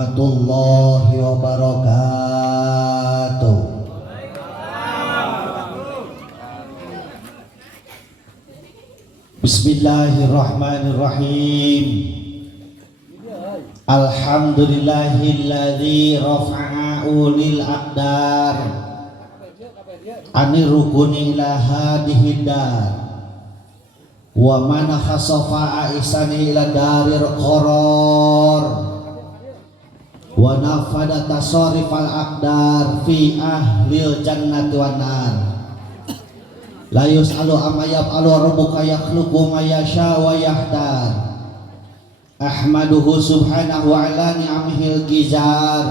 warahmatullahi wabarakatuh. Bismillahirrahmanirrahim. Alhamdulillahilladzi rafa'a ulil aqdar anir rukuni ila hadihi dar wa man khasafa aisani ila darir qarar wa nafada tasarifal aqdar fi ahlil jannati wan nar la yus'alu amma yaf'alu rabbuka yakhluqu ma yasha wa yahdar ahmaduhu subhanahu wa ala ni'amihil gizar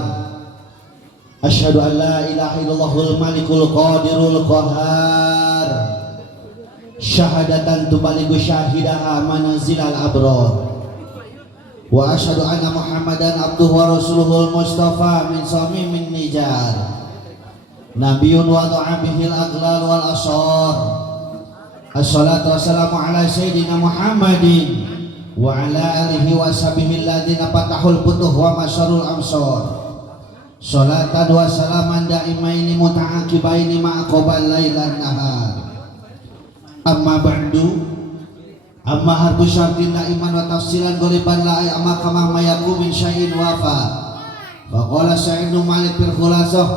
asyhadu an la ilaha illallahul malikul qadirul qahar syahadatan tubaligu syahidaha manazilal abrar wa asyhadu anna muhammadan abduhu wa rasuluhul mustafa min samimin nijar nabiyun wa du'abihil aglal wal asar assalatu wassalamu ala sayyidina muhammadin wa ala alihi wa sahbihi alladhina fatahul futuh wa masyarul amsar salatan wa salaman daimaini muta'aqibaini ma'aqobal lailan nahar amma ba'du amma harbu syartin iman wa tafsilan goliban la'ay amma kamah mayaku min syai'in wafa wa qala sa'inu malik fil khulasah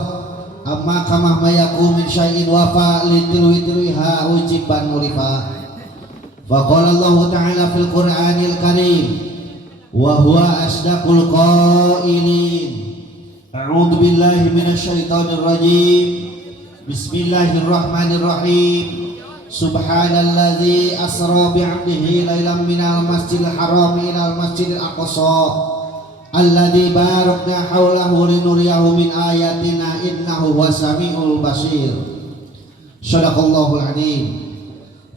amma kamah mayaku min syai'in wafa litilwiha ujiban murifa faqala Allah ta'ala fil Qur'anil Karim wa huwa asdaqul qailin a'udzu billahi minasy syaithanir rajim bismillahirrahmanirrahim subhanalladzi asra bi'abdihi lailan minal masjidil haram ilal masjidil aqsa alladzi barakna haulahu linuriyahu min ayatina innahu huwas-sami'ul basir sadaqallahul azim.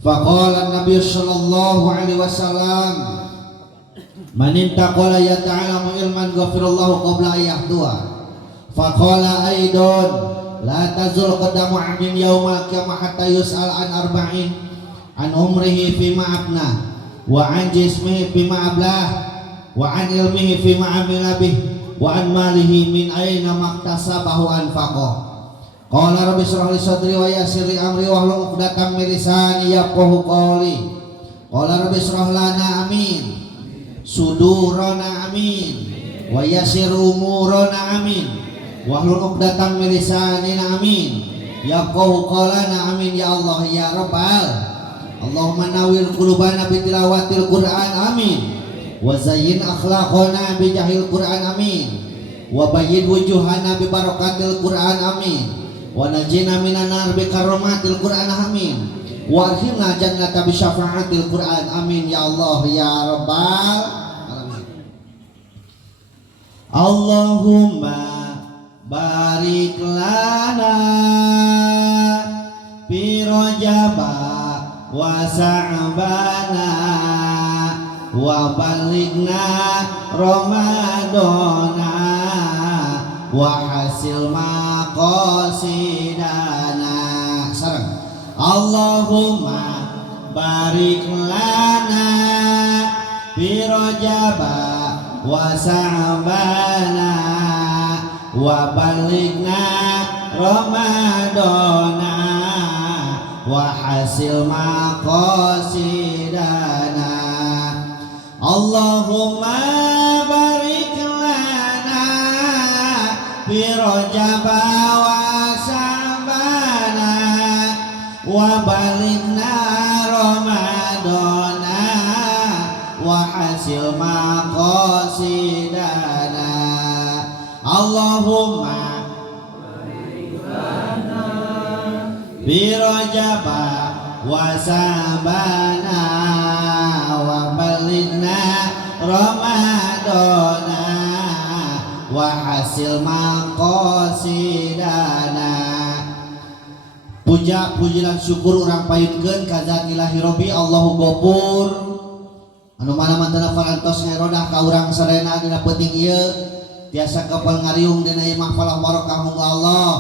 Faqala Nabi sallallahu alaihi wasallam man intaqala ya ta'alamu ilman ghafirallahu qabla ayyahdua faqala aidan la tazul qadamu 'abdin yaumal qiyamah hatta yus'al an arba'in an umrihi fima afna wa an jismihi fima ablah wa an ilmihi fima amila bih wa an malihi min aina maktasabahu anfaqah. Qala rabbi shrah li sadri wa yassir li amri wahlul 'uqdatam min lisani yafqahu qawli. Qala rabbi shrah lana amin sudurana amin wa yassir umurana amin wahlul 'uqdatam min lisani amin yafqahu qawlana amin ya Allah ya rabbal Allahumma nawwir qulubana bi tilawatil Qur'an amin wa zayyin akhlaqana bi jahil Qur'an amin wa bayyin wujuhana bi barakatil Qur'an amin wa najina minan nar bi karamatil Qur'an amin wa arhimna jannata bi syafaatil Qur'an amin ya Allah ya rabbal alamin. Allahumma barik lana fi rajaba wa sa'bana wa balighna ramadana wa hasil maqasidana sareng Allahumma barik lana fi rajaba wa sa'bana wa balighna ramadana wa hasil maqasidana Allahumma barik lana fi rajaba wa sa'bana wa balighna ramadana wa hasil maqasidana Allahumma barik lana fi rajaba wa sa'bana wa balighna ramadana wa hasil maqasidana. Puja pujilan syukur urang payutkeun ka zat ilahi robbi Allahu Ghafur anu mana mantena farantos ngarodah ka urang sarena dina peuting ieu tiasa kapal ngariung dina ieu mahfalah barokah muga Allah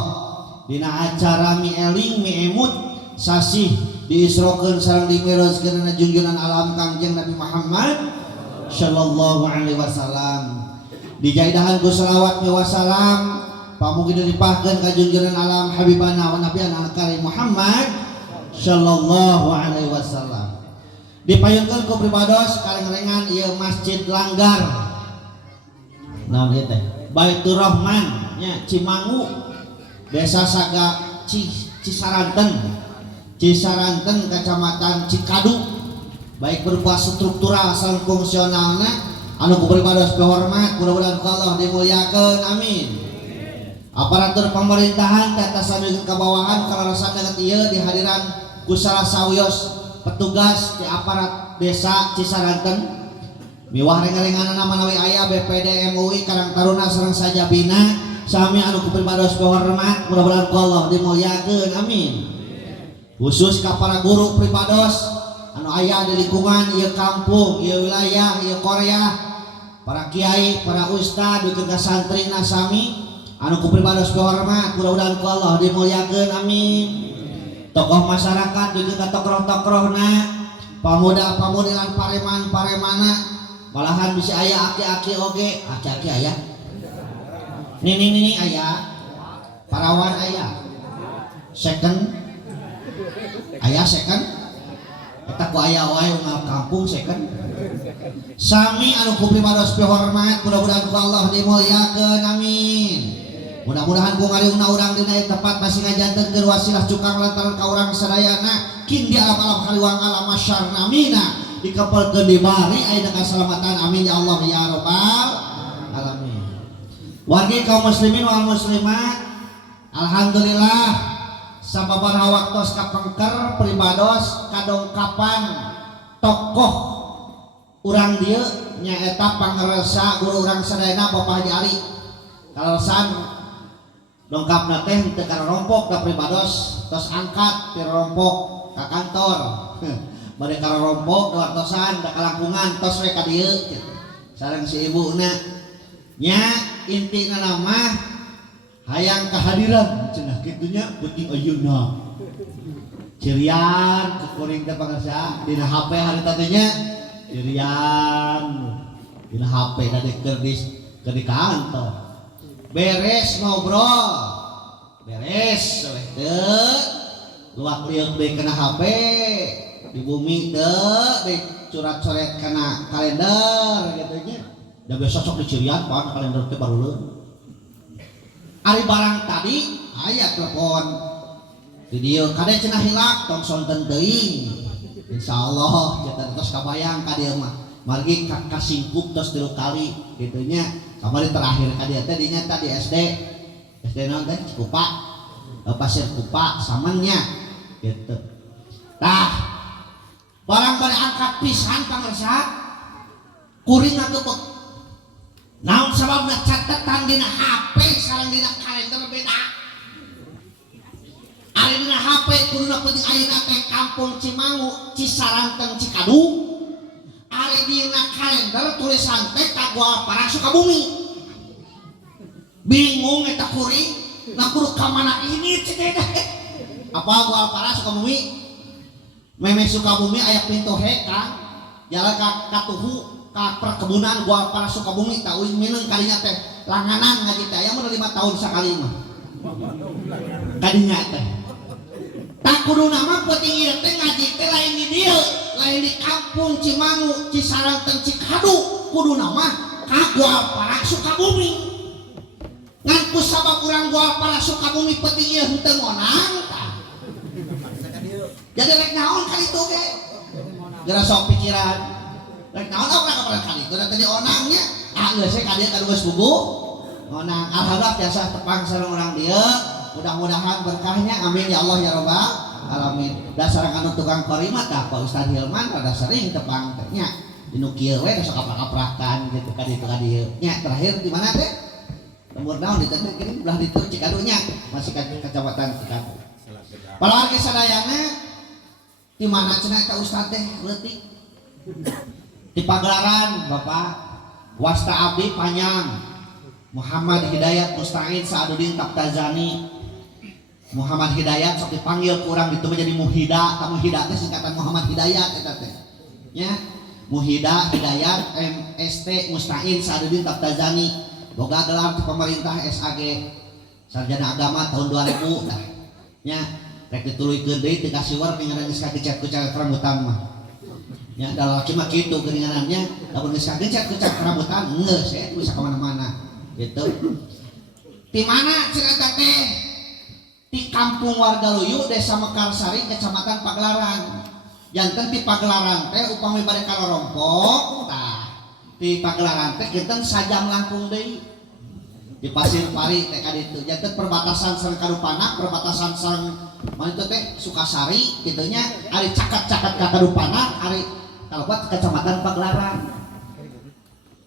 dina acara mi eling mi emut sasih diisrokeun sareng dimirojkeun junjungan alam Kangjeng Nabi Muhammad sallallahu alaihi wasallam. dijaidahan ku salawat wa salam pamugi dilimpahkeun ka junjungan alam habibana wa nabiyana karim Muhammad sallallahu alaihi wasallam. Dipayungkeun ku pribados kalengrengan ieu Masjid Langgar naon ieu teh Baitur Rahman nya Cimangu Desa Saga Cisaranten Kecamatan Cikadu baik berupa struktural sareng fungsionalna anu ku pribados hormat mudah-mudahan ku Allah dimuliakeun amin. Aparatur pemerintahan tata samikeun ka bawahan kalarasan dengan ieu dihadiran ku salah sawios petugas di aparat desa Cisaranten miwah rengarenganana manawi aya BPD MUI Karang Taruna sareng sajabina sami anu ku pribados hormat mudah-mudahan ku Allah dimuliakeun amin. Khusus ka para guru pribados anu aya di lingkungan ieu kampung ieu wilayah ieu Korea, para kiai para ustad dukeun ka santrina sami anu ku pribados hormat mudah-mudahan ku Allah dimuliakeun amin. Tokoh masyarakat dukeun ka tokoh-tokohna pamuda-pamudi lan pareman-paremana malahan bisa aya aki-aki oge aki-aki aya nini aya parawan aya second aya second eta ku aya wae unggal kampung second sami anu ku pribados hormat mudah-mudahan ku Allah dimuliakeun amin. Mudah-mudahan ku ngariungna urang dina tempat masih ngajantenkeun wasilah cukang lantaran ka urang sadayana kin di alam-alam kaliwang alam masyarna mina dikepelkeun di bari aya keselamatan amin ya Allah ya rabbal alamin. Wargi kaum muslimin wal muslimat alhamdulillah sababaraha waktos kapengker pribados kadongkapan tokoh urang dieu nyaeta pangresa guru urang sadayana Bapak Haji Ali kalausan dongkapna teh teu karompok ka pribados tos angkat ti rompok ka kantor bade karompok doatosan da kalangkungan tos we ka dieu sareng si ibuna nya intina nama hayang kehadiran cenah kitu nya penting ayeuna cirian kuring teh pangarsa dina HP harita teh nya cirian dina HP da keur di kantor beres ngobrol beres teu luak liuk deui kana HP di bumi teu dicurat-coret kana kalender gitu nya da besok sok dicirian pan kalender teh baruleun ari barang tadi aya telepon video kade cenah hilak tong sonten teuing insyaallah cenah tos kabayang ka dieu mah margi kasingkup tos 3 kali kitu nya kamari terakhir ka dieu teh dinya tadi SD naon teh Cikupa Pasir Kupa samennya gitu. Tah barang bari angkat pisan pangarsa kuring ngagebeg naon sababna catetan dina HP sareng dina kalender beda. Ari dina HP kuduna penting ayeuna teh kampung Cimangu Cisaranten Cikadu, ari dina kalender tulisan teh Kagua Parang Sukabumi. Bingung eta kuring na kudu ka mana ini cenah apa Gua Parang Sukabumi meme Sukabumi aya pintu he Kang jalan ka tuhu ka perkebunan Gua Parang Sukabumi tah uing mineng kadinya teh langanan ngaji teh aya mah 5 tahun sakali mah kadinya teh tak kudu nama penting ieu teh ngaji teh lain di dieu lain di kampung Cimangu Cisaranten Cikadu kudu nama ka Gua Parang Sukabumi ngan ku sabab urang Gua Parang Sukabumi penting ieu henteu ngonang tah jadi rek naon kali itu ge geura sok pikiran rek naon urang ka kali itu tadi onangnya geus we ka dieu ka geus bubu ngonang alhamdulillah biasa tepang sareng urang dieu mudah-mudahan berkahnya amin ya Allah ya rabbal alamin. Dasar anu tukang korimat tah Pak Ustaz Hilman rada sering tepang teh nya dinu kieu we sok kaprak-kaprakan gitu ka dieu ka dieu nya terakhir di mana teh lembur naon di teh kini belah ditu Cikadu nya masih ka kecamatan Cikadu. Palawargi sadayana di mana cenah ka Ustaz teh leutik di pagelaran Bapak wasta abdi panjang Muhammad Hidayat Musta'in Sa'aduddin Tabtazani Muhammad Hidayat sok dipanggil kurang itu menjadi Muhida, tamu Hidayat teh singkatan Muhammad Hidayat eta teh. Nya Muhida Hidayat MST Mustain Sadudin Tabtazani boga gelar ti pemerintah SAG sarjana agama tahun 2000 dah nya rek dituluykeun deui teu kasiwer ningan geus kakecet ku cak rambutan mah nya da laki mah kitu geuninganannya lamun geus kakecet ku cak rambutan geus bisa ka mana-mana gitu. Di mana cerita teh? Di kampung warga Luyu Desa Mekarsari Kecamatan Pagelaran. Janten di Pagelaran teh upami bade kalorompok tah di Pagelaran teh kinten sajam langkung deui di Pasir Pari teh kaditu janten perbatasan sareng Kadupana perbatasan sareng mana itu teh Sukasari kitu nya ari caket-caket ka Kadupana ari kalebat Kecamatan Pagelaran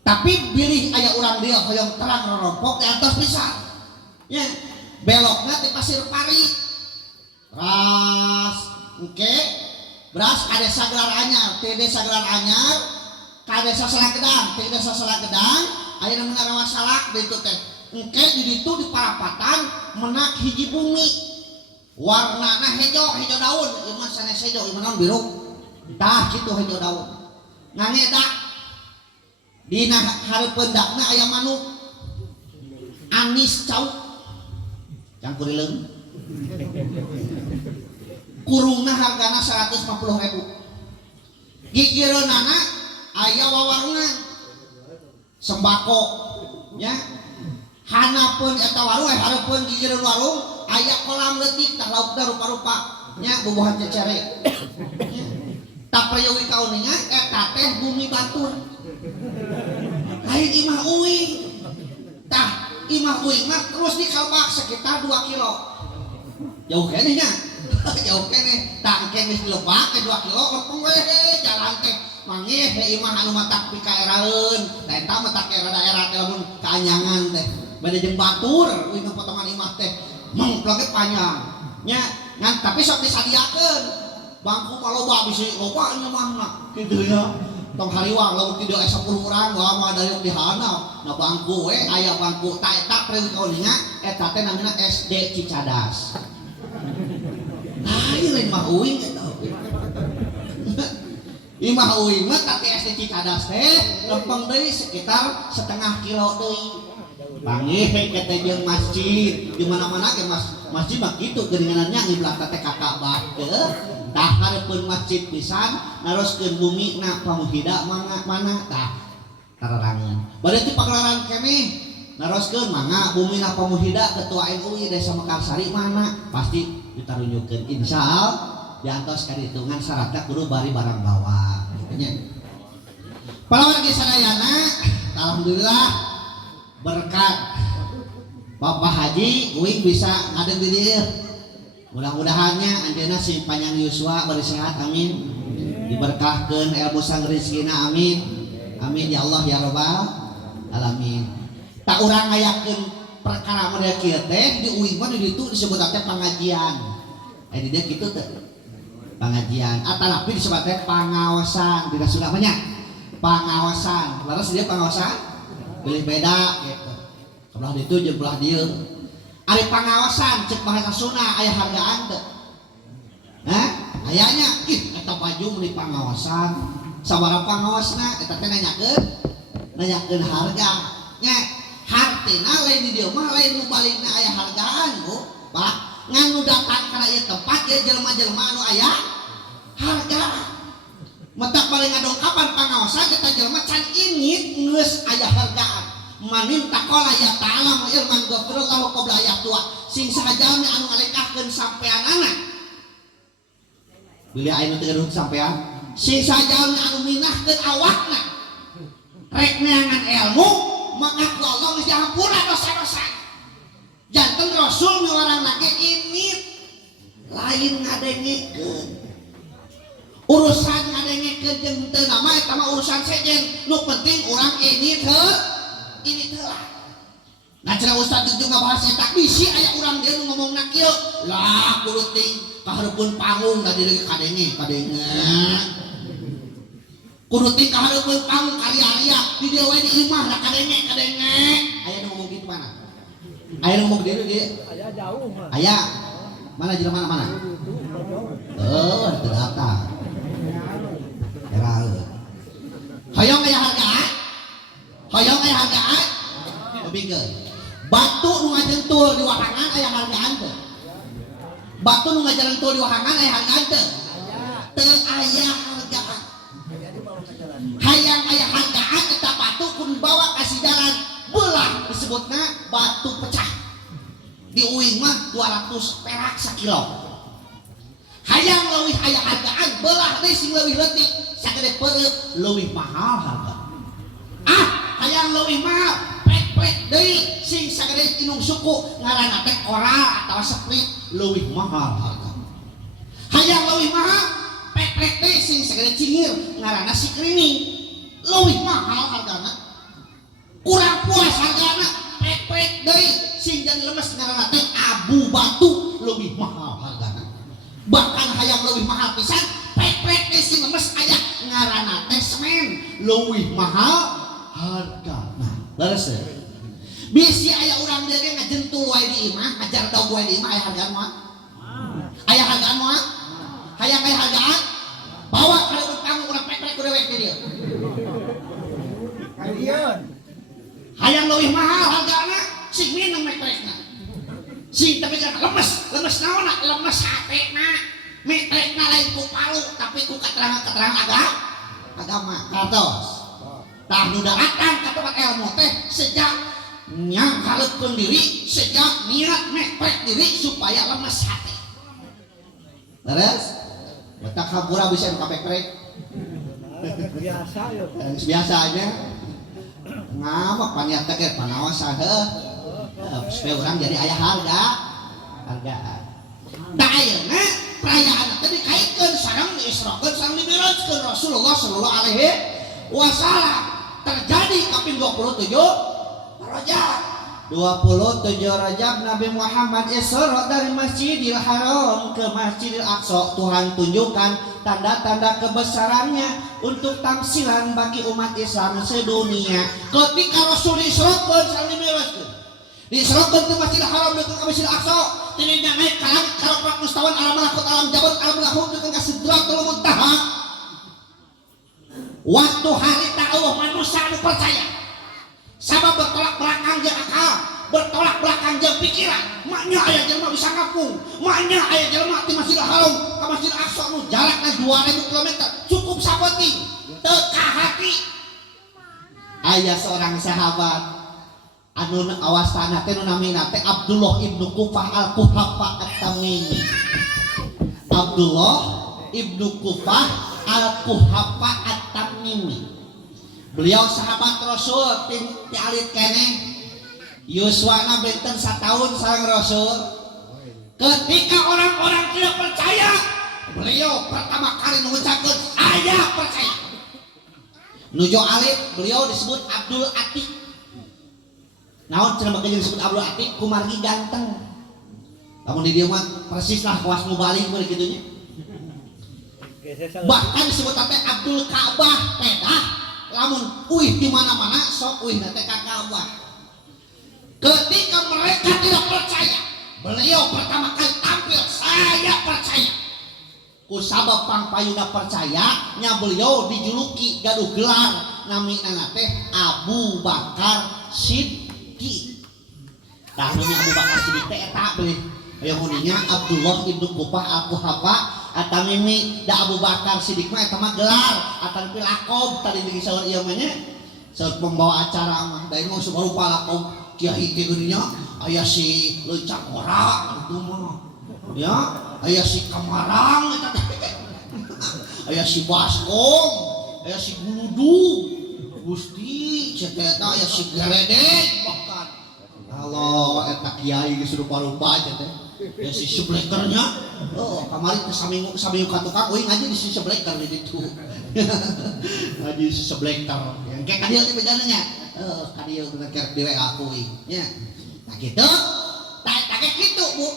tapi bilih aya urang dia hoyong terang rorompok di atas pisan nya belokna di Pasir Pari ras engke beras ada Sagelar Anyar, TD Sagelar Anyar, Desa Salagedang, TD Desa Salagedang, aya nu menara wasalak ditu teh. Engke di ditu di parapatan menak hiji bumi. Warnana hejo daun, ieu mah sanes hejo, ieu naon biru. Tah kitu hejo daun. Ngangeda dina hareupeundakna aya manuk. Anis cauk. Campur leung. Kurungna hargana 150.000 gigireunana aya wawarungan sembako nya hanapeun eta warung hareupeun gigireun warung aya kolam leutik tah laukna rupa-rupa nya bubuhan cecere tak priyogi kauningan eta teh bumi batur lain imah uing tah imah uing mah terus dikalbak sekitar 2 kilo jauh keneh nya jauh kene tangke geus dilebak ke 2 kilo lempeng we jalan teh mangih he imah anu matak pikaeraeun eta mah tak daerah teh lamun kaanyangan teh bade jeung batur uing potongan imah teh mengplege panjang nya ngan tapi sok disadiakeun bangku maloba bisi loba nya mah kitu nya tong hariwang lamun ti 10 urang wah mah dayung dihanap na bangku we aya bangku ta eta prieu kauninga eta teh namina SD Cicadas. Lain imah uing eta. Imah uing mah tapi SD Cicadas teh lempeng deui sekitar setengah kilo deui. Panggih kita jeung masjid di mana-mana ge masjid mah kitu geuninganannya ngiblat teh kakak bae. Tah hareupeun masjid pisan naroskeun bumina pamuhida mana tah tararangan. Bade ti Pagelaran keneh naroskeun mangga bumina pamuhida ketua MUI Desa Mekarsari mana pasti ditarunjukeun insyaallah diantos ka dihitungan syaratnya kudu bari barang bawa gitu nya. Palawargi sadayana alhamdulillah berkat Bapak Haji uing bisa ngadeg di dieu. Mudah-mudahannya anjeunna si panjang yuswa bari sehat amin. Diberkahkeun ilmu sang rezekina amin. Amin ya Allah ya rabbal alamin. Tak urang ngayakeun perkara model kieu teh di uing mah di ditu disebut teh pangajian. Di dia kitu teh pangajian atanapi disebut teh pangaosan dina Sunda mah nya. Pangaosan. Laras dia pangaosan pilih beda gitu. Sebelah ditu jeung belah dieu. Ari pangaosan cek bahasa Sunda aya hargaan teh. Hah? Ayanya ih eta baju meuli pangaosan. Sabaraha pangaosna eta teh nanyakeun harga. Nya hartina lain di dieu mah lain nu balikna aya hargaan Bu. Pak, ngan nu datang kana ieu tempat ge jelema-jelema anu aya harga. Metak balik ngadongkapan pangaosan eta jelema can ingit geus aya hargaan. Manin takola ya ta'ala ilman ghafirallahu qabla ayatua sing sahajalmi anu ngalengkahkeun sampeanana beli aya nu teu sampean sing sahajalmi anu minahkeun awakna rek neangan ilmu maka ku Allah geus dihampura dosa-dosa janten Rasul ngawarang lagi ini lain ngadengikeun urusan ngadengikeun jeung teu nama eta mah urusan sejen nu penting urang ini telah nah cenah Ustaz juga bahas eta bisi aya urang dia nu ngomongna kieu lah kudu ting kahareupeun panggung da diri kadenge kudu ting kahareupeun panggung karya-karya di dieu we di imah da kadenge aya nu ngomong kitu mana aya nu ngomong dieu dieu aya jauh mah aya mana jelema mana oh teu datang era hargaan lebih ke batu nu ngajentul di wahangan aya hargaan teu batu nu ngajentul di wahangan aya hargaan teu aya hargaan hayang aya hargaan eta batu kun bawa ka jalan belah disebutna batu pecah di uing mah 200 perak sakilo hayang leuwih aya hargaan belah deui sing leuwih leutik sagede peureup leuwih mahal harga hayang leuwih mahal pek deui sing sagede inung suku ngaranna teh oral atawa sprit leuwih mahal harga hayang leuwih mahal pek deui sing sagede cingir ngaranna sikrini leuwih mahal hargana kurang puas hargana pek deui sing jan lemes ngaranna teh abu batu leuwih mahal hargana bahkan hayang leuwih mahal pisan pek deui sing lemes aya ngaranna teh semen leuwih mahal hargana leres teh bisi aya urang dia ge ngajentul wae di imah ngajar daug wae di imah aya hargaan moal aya hargaan moal hayang aya hargaan bawa ka utang urang pek ku dewek di dieu kalian hayang leuwih mahal hargana sing minum metrekna sing tapi kan lemes naonna lemes hatena metrekna lain ku palu tapi ku keterangan agama katos tah nu daratan ka tempat ilmu teh sejak nyang halepkeun diri sejak niat meprek diri supaya lemes hati leres betak habura bisa kapekrek biasa ya biasa aja ngamak paniat teh panawasan supaya orang jadi aya hargaan da ayeuna perayaan teh dikaitkeun sareng diisrokeun sareng dibiroskeun Rasulullah sallallahu alaihi wasallam terjadi kaping 27 Rajab 27 Rajab Nabi Muhammad Isra dari Masjidil Haram ke Masjidil Aqsa. Tuhan tunjukkan tanda-tanda kebesarannya untuk tamsilan bagi umat Islam sedunia. Ketika Rasul diisrokeun sareng dimiroskeun diisrokeun ke Masjidil Haram ke Masjidil Aqsa tininya naik ka langit kareprak mustawan alam malakut alam jabarut alam lahut ke Sidratul Muntaha. Waktu hari Allah manusia anu percaya sabab bertolak belakang jeung akal bertolak belakang jeung pikiran maknya aya jelema bisa ngapung maknya aya jelema ti Masjidil Haram ka Masjidil Aqsa nu jarakna 2000 km cukup sapoting teu ka hati aya seorang sahabat anu awastana teh nu namina teh Abdullah ibnu Kufah al-Kuhafa at-Tamimi Abdullah ibnu Kufah al-Kuhafa at-Tamimi beliau sahabat Rasul ti alit keneh yuswana benten 1 tahun sareng Rasul ketika orang-orang tidak percaya beliau pertama kali mengucapkan saya percaya nuju alit beliau disebut Abdul Atik naon cenah bakal disebut Abdul Atik kumargi ganteng namun di dia mah persis lah kawas mubalik beuh kitu nya bahkan disebut teh Abdul Ka'bah pedah lamun uih di mana-mana sok uih teh ka Ka'bah. Ketika mereka tidak percaya, beliau pertama kali tampil saya percaya. Ku sabab pangpayuna percaya nya beliau dijuluki gaduh gelar namina teh Abu Bakar Siddiq. Tah namina Abu Bakar Siddiq teh eta beuh. Aya muninya Abdullah ibnu Kufah al-Kuhafa At-Tamimi da Abu Bakar Siddiq mah eta mah gelar atan pi lakob tadi di saur ieu mah nya saur pembawa acara mah da ieu mah rupa lakob kiai teh geunya aya si Lencang Ora kitu mah ya aya si Kamarang eta aya si Baskom aya si Guludu Gusti eta aya si Geledek bahkan Allah eta kiai geus rupa-rupa teh ya si seblekernya oh kamari ke saminggu ka tukang euy ngaji di si sebleker di ditu ngaji si sebleker yang kayak kadieu teh bejananya kadieu keur di WA euy nya nah kitu tah kitu Bu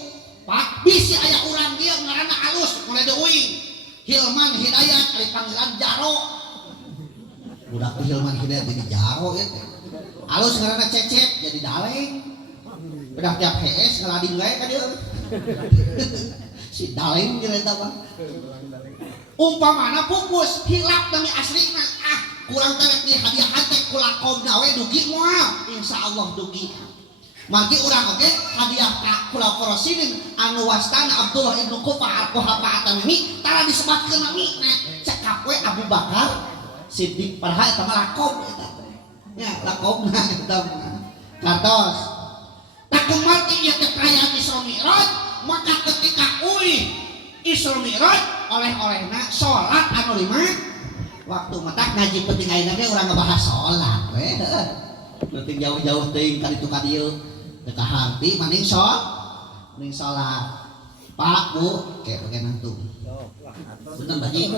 Pak bisi aya urang dieu ngaranna alus mulai euy Hilman Hidayat ari panggilan Jaro budak Hilman Hidayat jadi Jaro ya alus ngaranna Cecep jadi Daleng udah tiap HS ngelading gawe ka dieu si Daleng jeleta Pak umpamana pupus hilap demi aslina kurang terek di hadiah hantek kulakom gawe dugi moal insyaallah dugi maki urang oge hadiah ka kula korosinin anu wastana Abdullah ibnu Qufa al-Quhafa atamimi tara disebutkeun nami cekap we Abu Bakar Siddiq padahal eta mah lakom eta nya lakomna eta mah kartos tak kemati ieu teh perayaan Isra Mi'raj maka ketika Isra Mi'raj oleh-olehna salat anu 5 waktu mata ngaji penting ayeuna ge urang ngebahas salat we heuh penting jauh-jauh teuing ka ditu ka dieu teu ka harti maning salat Pak Bu kayak pake nantung punten baji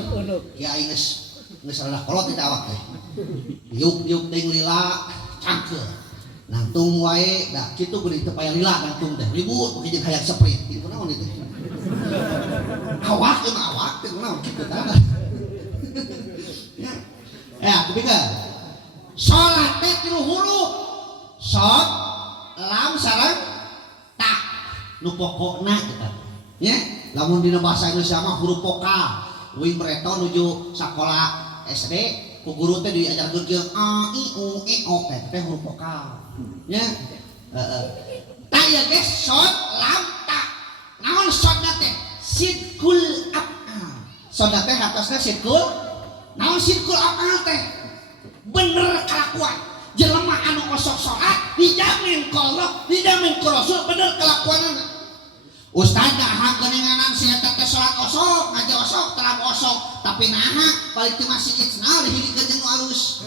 kiai geus salah kolot tidak awak teh yuk teuing lila cangkeul nantung wae da kitu kudu teu paya lila nantung teh ribut bagi jeung hayang sprint ieu kunaon itu awak mah awak teh kunaon kitu tah ya kupikeun salat teh 3 huruf sod lam sareng ta nu pokokna kita nya lamun dina bahasa Indonesia mah huruf vokal uing mereto nuju sakola SD ku guru teh diajarkeun ke a i u e o teh huruf vokal nya ta ya guys sod lam ta naon sodna teh sidqul af'al sodna teh hatosna sidqul naon sidqul af'al teh bener kelakuan jelema anu osok salat dijamin ku Allah dijamin ku Rasul bener kelakuanna Ustaz dah keninganan si eta teh salat osok ngaji osok terang osok tapi naha balik teh masih itsna dihilikeun jeung alus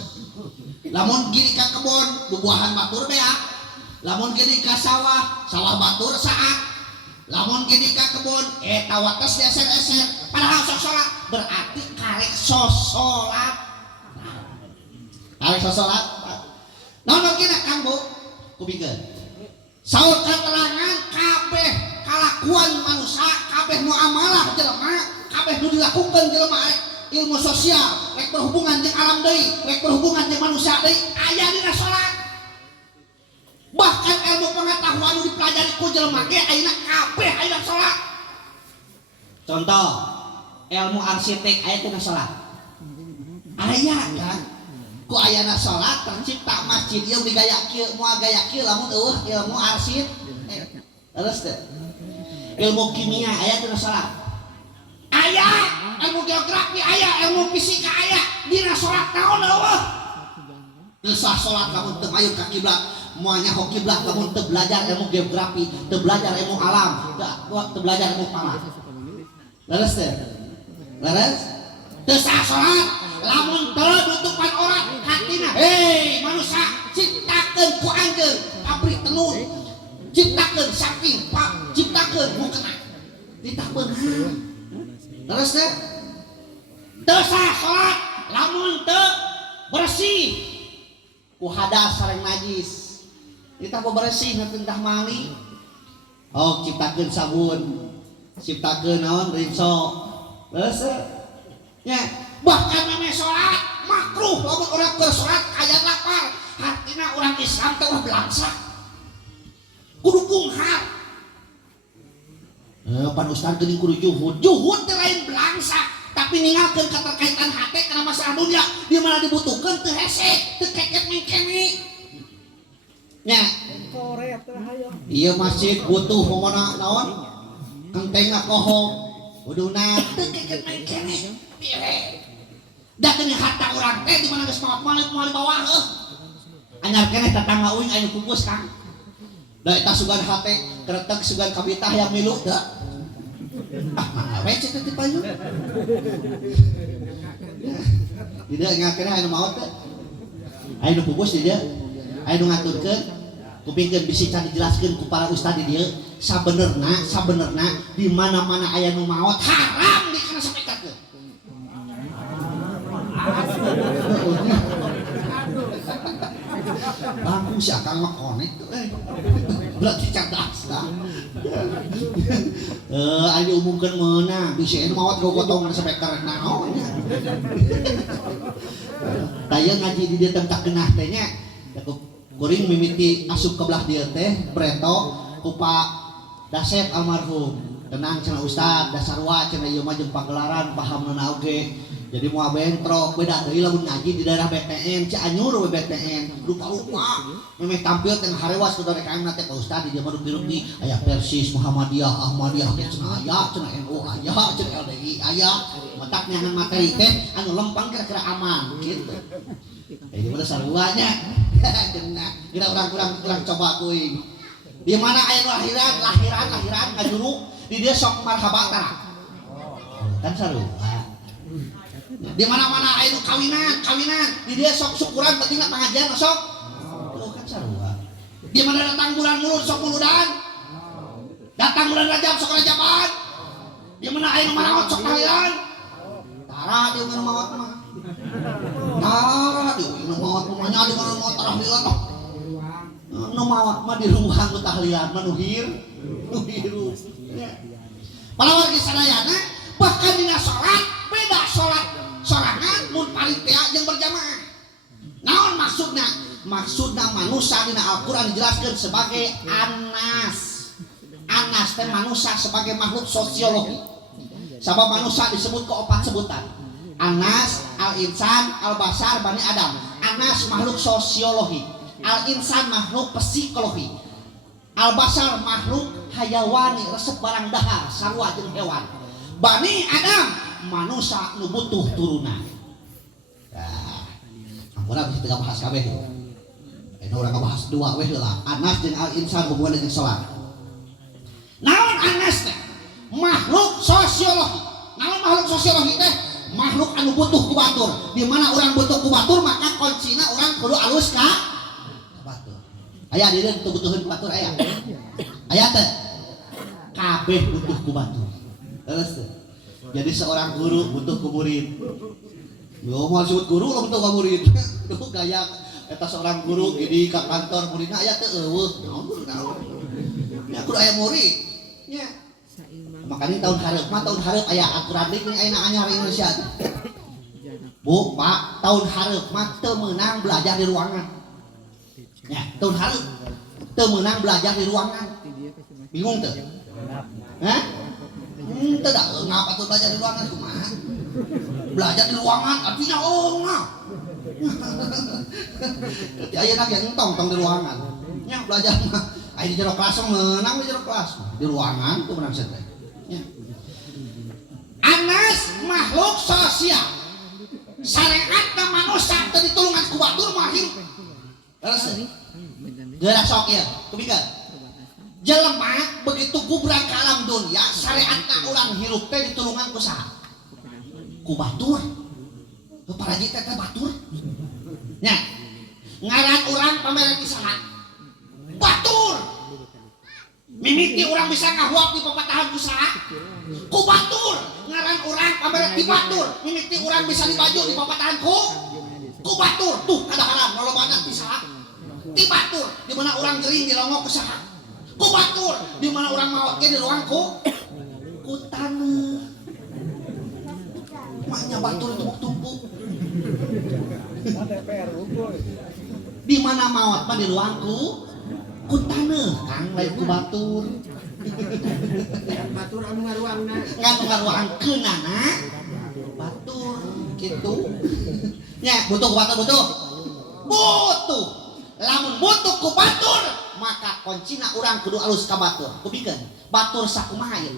lamun gini ka kebon bubuahan batur bea lamun gini ka sawah batur saat lamun gini ka kebon eta wates eser-eser padahal sok salat berarti karek sosolat naon kira Kang Bu kupikeun saur katerangan kabeh kalakuan manusia kabeh muamalah jelema kabeh nu dilakukeun jelema ilmu sosial rek berhubungan jeung alam deui rek berhubungan jeung manusia deui aya dina salat bahkan ilmu pengetahuan nu dipelajari ku jelema ge ayeuna kabeh aya dina salat contoh ilmu arsitek aya dina salat aya kan ku ayana salat tercipta masjid ieu digaya kieu moal gaya kieu lamun ilmu arsitek terus teh ilmu kimia aya dina salat aya ilmu geografi aya ilmu fisika aya dina salat naon eueuh teu sah salat lamun teu mayun ka kiblat moal nyaho kiblat lamun teu belajar ilmu geografi teu belajar ilmu alam teu belajar ilmu falak leres teh leres teu sah salat lamun teu nutupan orang hatina hei manusia ciptakeun ku anjeun pabrik tenun ciptakeun saking ciptakeun mukena ditabeunhan terus teh teu sah salat lamun teu bersih ku hadas sareng najis kita bersih neuteun tah mali oh ciptakeun sabun ciptakeun naon rinso terus nya bahkan namanya sholat makruh lamun orang bersolat aya lapar hartina orang Islam teh ulah belangsa kudu kunghar pan ustaz geuning kudu juhud teh lain belangsa tapi ninggalkeun keterkaitan hate kana masalah dunia di mana dibutuhkeun teu hese teu keket mengkene nya ieu masjid butuh pokona naon kentengna kohong kuduna teu keket mengkene pilih da kena harta urang teh di mana geus malik bawah anyar keneh tetangga uing aya pupus Kang da eta sugan hate keretek sugan kabitah yang milu da mana we cek teh payu tidak ngakeneh anu maot teh aya nu pupus di dieu aya nu ngaturkeun kupingkeun bisi can dijelaskeun ku para ustad di dieu sabenerna di mana-mana aya nu maot haram dikana sampekakeun langsung si Akang mah konek tuh berarti cerdas lah ayo umumkan mana bisa ini mawat gogotongan sampai karek naon taya ngaji di dia tentang genah tehnya kuring mimiti asup ke belah dia teh breto kupa Dasep almarhum tenang cenah ustad dasarwa cenah ieu mah jeung pagelaran paham naon oge Jadi mau bentrok beda deui lamun ngaji di daerah BTN Cianjur we BTN rupa-rupa memeh tampil tengah harewas ku DKM teh Pak Ustad di zaman rupi-rupi aya Persis Muhammadiyah Ahmadiyah cenah aya cenah NU aya cenah LDI aya matak nyangan materi teh anu lempang kira-kira aman gitu. Ini pada saruanya cenah kira kurang coba kuing. Di mana aya lahiran ngajuru di dia sok marhaba tara. Kan sarua. Di mana-mana aya kawinan di dia sok syukuran penting pengajian sok oh kan sarua. Di mana datang bulan mulud sok muludan, datang bulan Rajab sok Rajaban. Di mana aya marawat sok tahlilan tara di mana maot mah tara di mana maot mah nya di mana maot tahlilan nu maot mah di ruang ku tahlilan mah nu hiru palawargi sadayana bahkan dina salat beda salat sorangan mun panitia jeung berjamaah. Naon maksudna? Maksudna manusia dina Al-Qur'an dijelaskeun sebagai anas. Anas teh manusia sebagai makhluk sosiologi. Sabab manusia disebut ke 4 sebutan. Anas, al-insan, al-basar, bani Adam. Anas makhluk sosiologi. Al-insan makhluk psikologi. Al-basar makhluk hayawani, resep barang dahar, sarua jeung hewan. Bani Adam manusia nu butuh turunan. Nah, ampun bisa kita bahas kabeh. Urang bahas dua we heula. Anas jeung al-insan hubungan dengan salat. Naon anas teh? Makhluk sosiologi. Naon makhluk sosiologi teh? Makhluk anu butuh ku batur. Di mana urang butuh ku batur maka kuncina urang kudu alus ka batur. Aya di dieu butuh ku batur aya. Aya teh. Kabeh butuh ku batur. Terus jadi seorang guru butuh ku murid. Yo mau disebut guru lo butuh ku murid. Duh gaya eta seorang guru jadi ka kantor muridna aya teu eueuh. Naon guru naon. Ya kudu aya murid. Nya. Makanya tahun hareup aya aturan dik aya anyar Indonesia. Bu, Pak, tahun hareup mah teu meunang belajar di ruangan. Ya, tahun hareup teu meunang belajar di ruangan. Bingung teu? Hah? Teu da ngapa tuh belajar di ruangan kumaha? Belajar di ruangan artinya ngap. Jadi ayeuna ge entong di ruangan. Nya belajar mah aya di jero kelas meunang di jero kelas. Di ruangan tuh menang teh. Nya. Anas makhluk sosial. Syariatna manusia teu ditulungan ku batur mah hirup. Terus. Geura sok ieu, kupikeun. Jelema begitu gubrak ke alam dunia syariatna urang hirup teh ditulungan ku saha? Ku batur. Parajit teh batur. Nya. Ngaran urang pamere saha? Batur. Mimiti urang bisa ngahuap di pepatahan ku saha? Ku batur. Ngaran urang pamere di batur. Mimiti urang bisa dibaju di pepatahan ku batur. Tuh kadang-kadang lolobana di saha? Di batur. Di mana urang gering dilongok ku saha? Ku batur. Di mana orang maot ge di ruang ku taneuh. Maknya batur tumpuk-tumpuk. Di mana maot mah di ruang ku taneuh, Kang lain ku batur. Batur anu ngaruangna. Nganu ngaruangkeunana batur kitu. Nya butuh ku batur butuh. Butuh. Lamun butuh ku batur maka kuncina urang kudu alus ka batur. Kupikeun batur sakumaha ieu?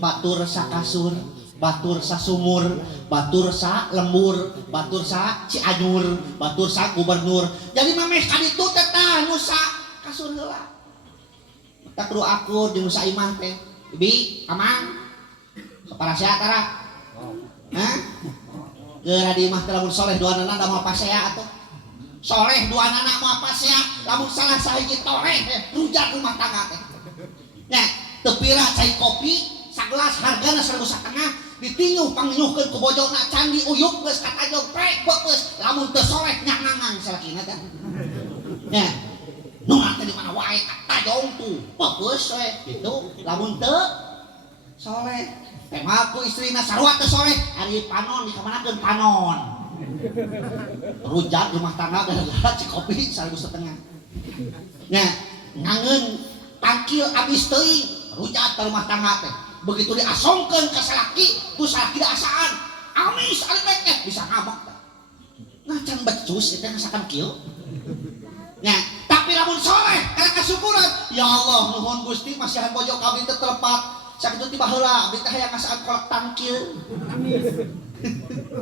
Batur sa kasur, batur sa sumur, batur sa lembur, batur sa Cianjur, batur sa gubernur. Jadi mameh ka ditu teh tah nu sa kasur heula. Tak kudu akur jeung sa imah teh. Bibi, amang. Saparasea tara? Hah? Geura di imah teh lamun soleh doanana da moal pasea atuh. Soleh dua anak mau apa sih ya? Lamun salah sahiji toreh rujak rumah tangga teh. Nya, teu pira cai kopi sagelas hargana 1.500 ditinguh panginyuhkeun ku bojona candi uyuk geus katajog prek beus lamun teu soleh nyangangan salakina teh. Nya, nu teh di mana wae katajong tuh beus we kitu lamun teu soleh. Tema ku istrina sarua teu soleh ari panon dikamanakeun panon. Rujak rumah tangga gara-gara cikopi 1.500. Nya ngangeun tangkil abis teuing rujak ke rumah tangga teh begitu diasongkeun ka salaki ku salaki da asaan amis ari mekeh bisa ngabak tah. Nah can becus eta ngasakan kieu. Nya, tapi lamun soleh kana kasukuran, ya Allah nuhun Gusti masihan pojok abdi teu telepat. Sakitu ti baheula abdi teh hayang ngasaan kolak tangkil.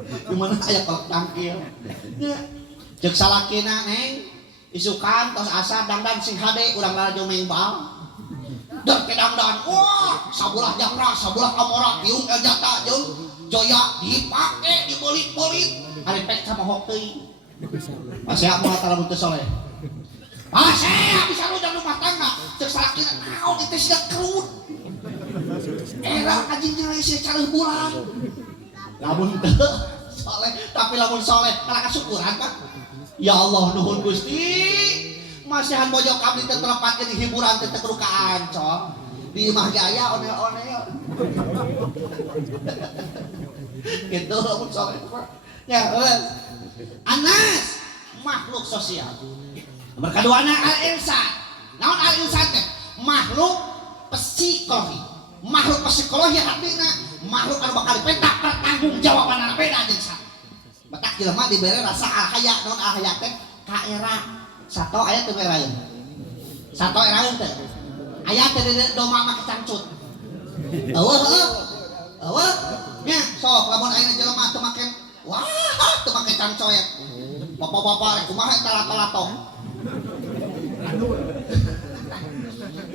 Di mana aya kolak tangkil? Nya, ceuk salakina neng isukan tos asa dangdang sing hade urang larajo mengbal. Dan pedangdan, wah sabulah jakra, sabulah amora, piung eljata jeung joya dipake dibolit-bolit. Ari pek sama hok teuing. Masih moal talamun teu soleh. Saya bisa rujak rumah tangga, cek salakina naon itu siga kerut. Era anjing jeung sia careuh bulan. Lamun teu soleh, tapi lamun soleh kana kasukuran kan. Ya Allah nuhun Gusti. Masihan pojok abdi teh telepatkeun hiburan teh kudu ka Ancol. Di imah ge aya onel-onel. Gitu lamun soleh. Ya, Anas makhluk sosial. Nomor keduana al-insan. Naon al-insan teh? Makhluk psikologi. Makhluk psikologi artinya makhluk anu bakal dipetak pertanggungjawaban beda jeung sana. Betak jelema dibere rasa al-haya. Naon al-haya teh? Kaera. Sato aya teu meraeun. Sato eraeun teh. Aya teh doma make cangcut. Eueuh. Nya sok lamun aya jelema teu make wah teu make cangcoyek. Bapak-bapak kumaha eta lato-lato.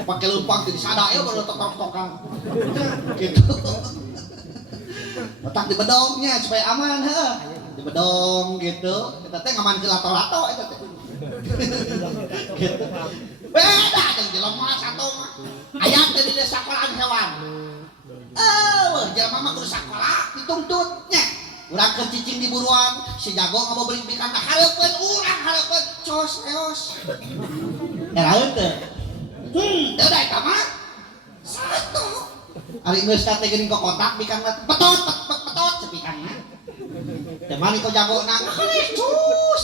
Pakai lempang jadi sada ya baru tok-tokan gitu. Letak di bedongnya supaya aman heuh. Di bedong gitu. Eta teh ngaman ke lato-lato eta teh. Gitu. Beda jeung jelema sato mah. Aya teh di sekolahan hewan. Jelema mah kudu sakola dituntutnya. Urang keur cicing di buruan, si jago ngabeuring pikan hareupeun urang hareupeun cos eos. Eraeun teh. Teu da eta mah. Satu. Ari geus kate geuning kok kotak pikan mah petot cepikanna. Teh mani kok jagona cus.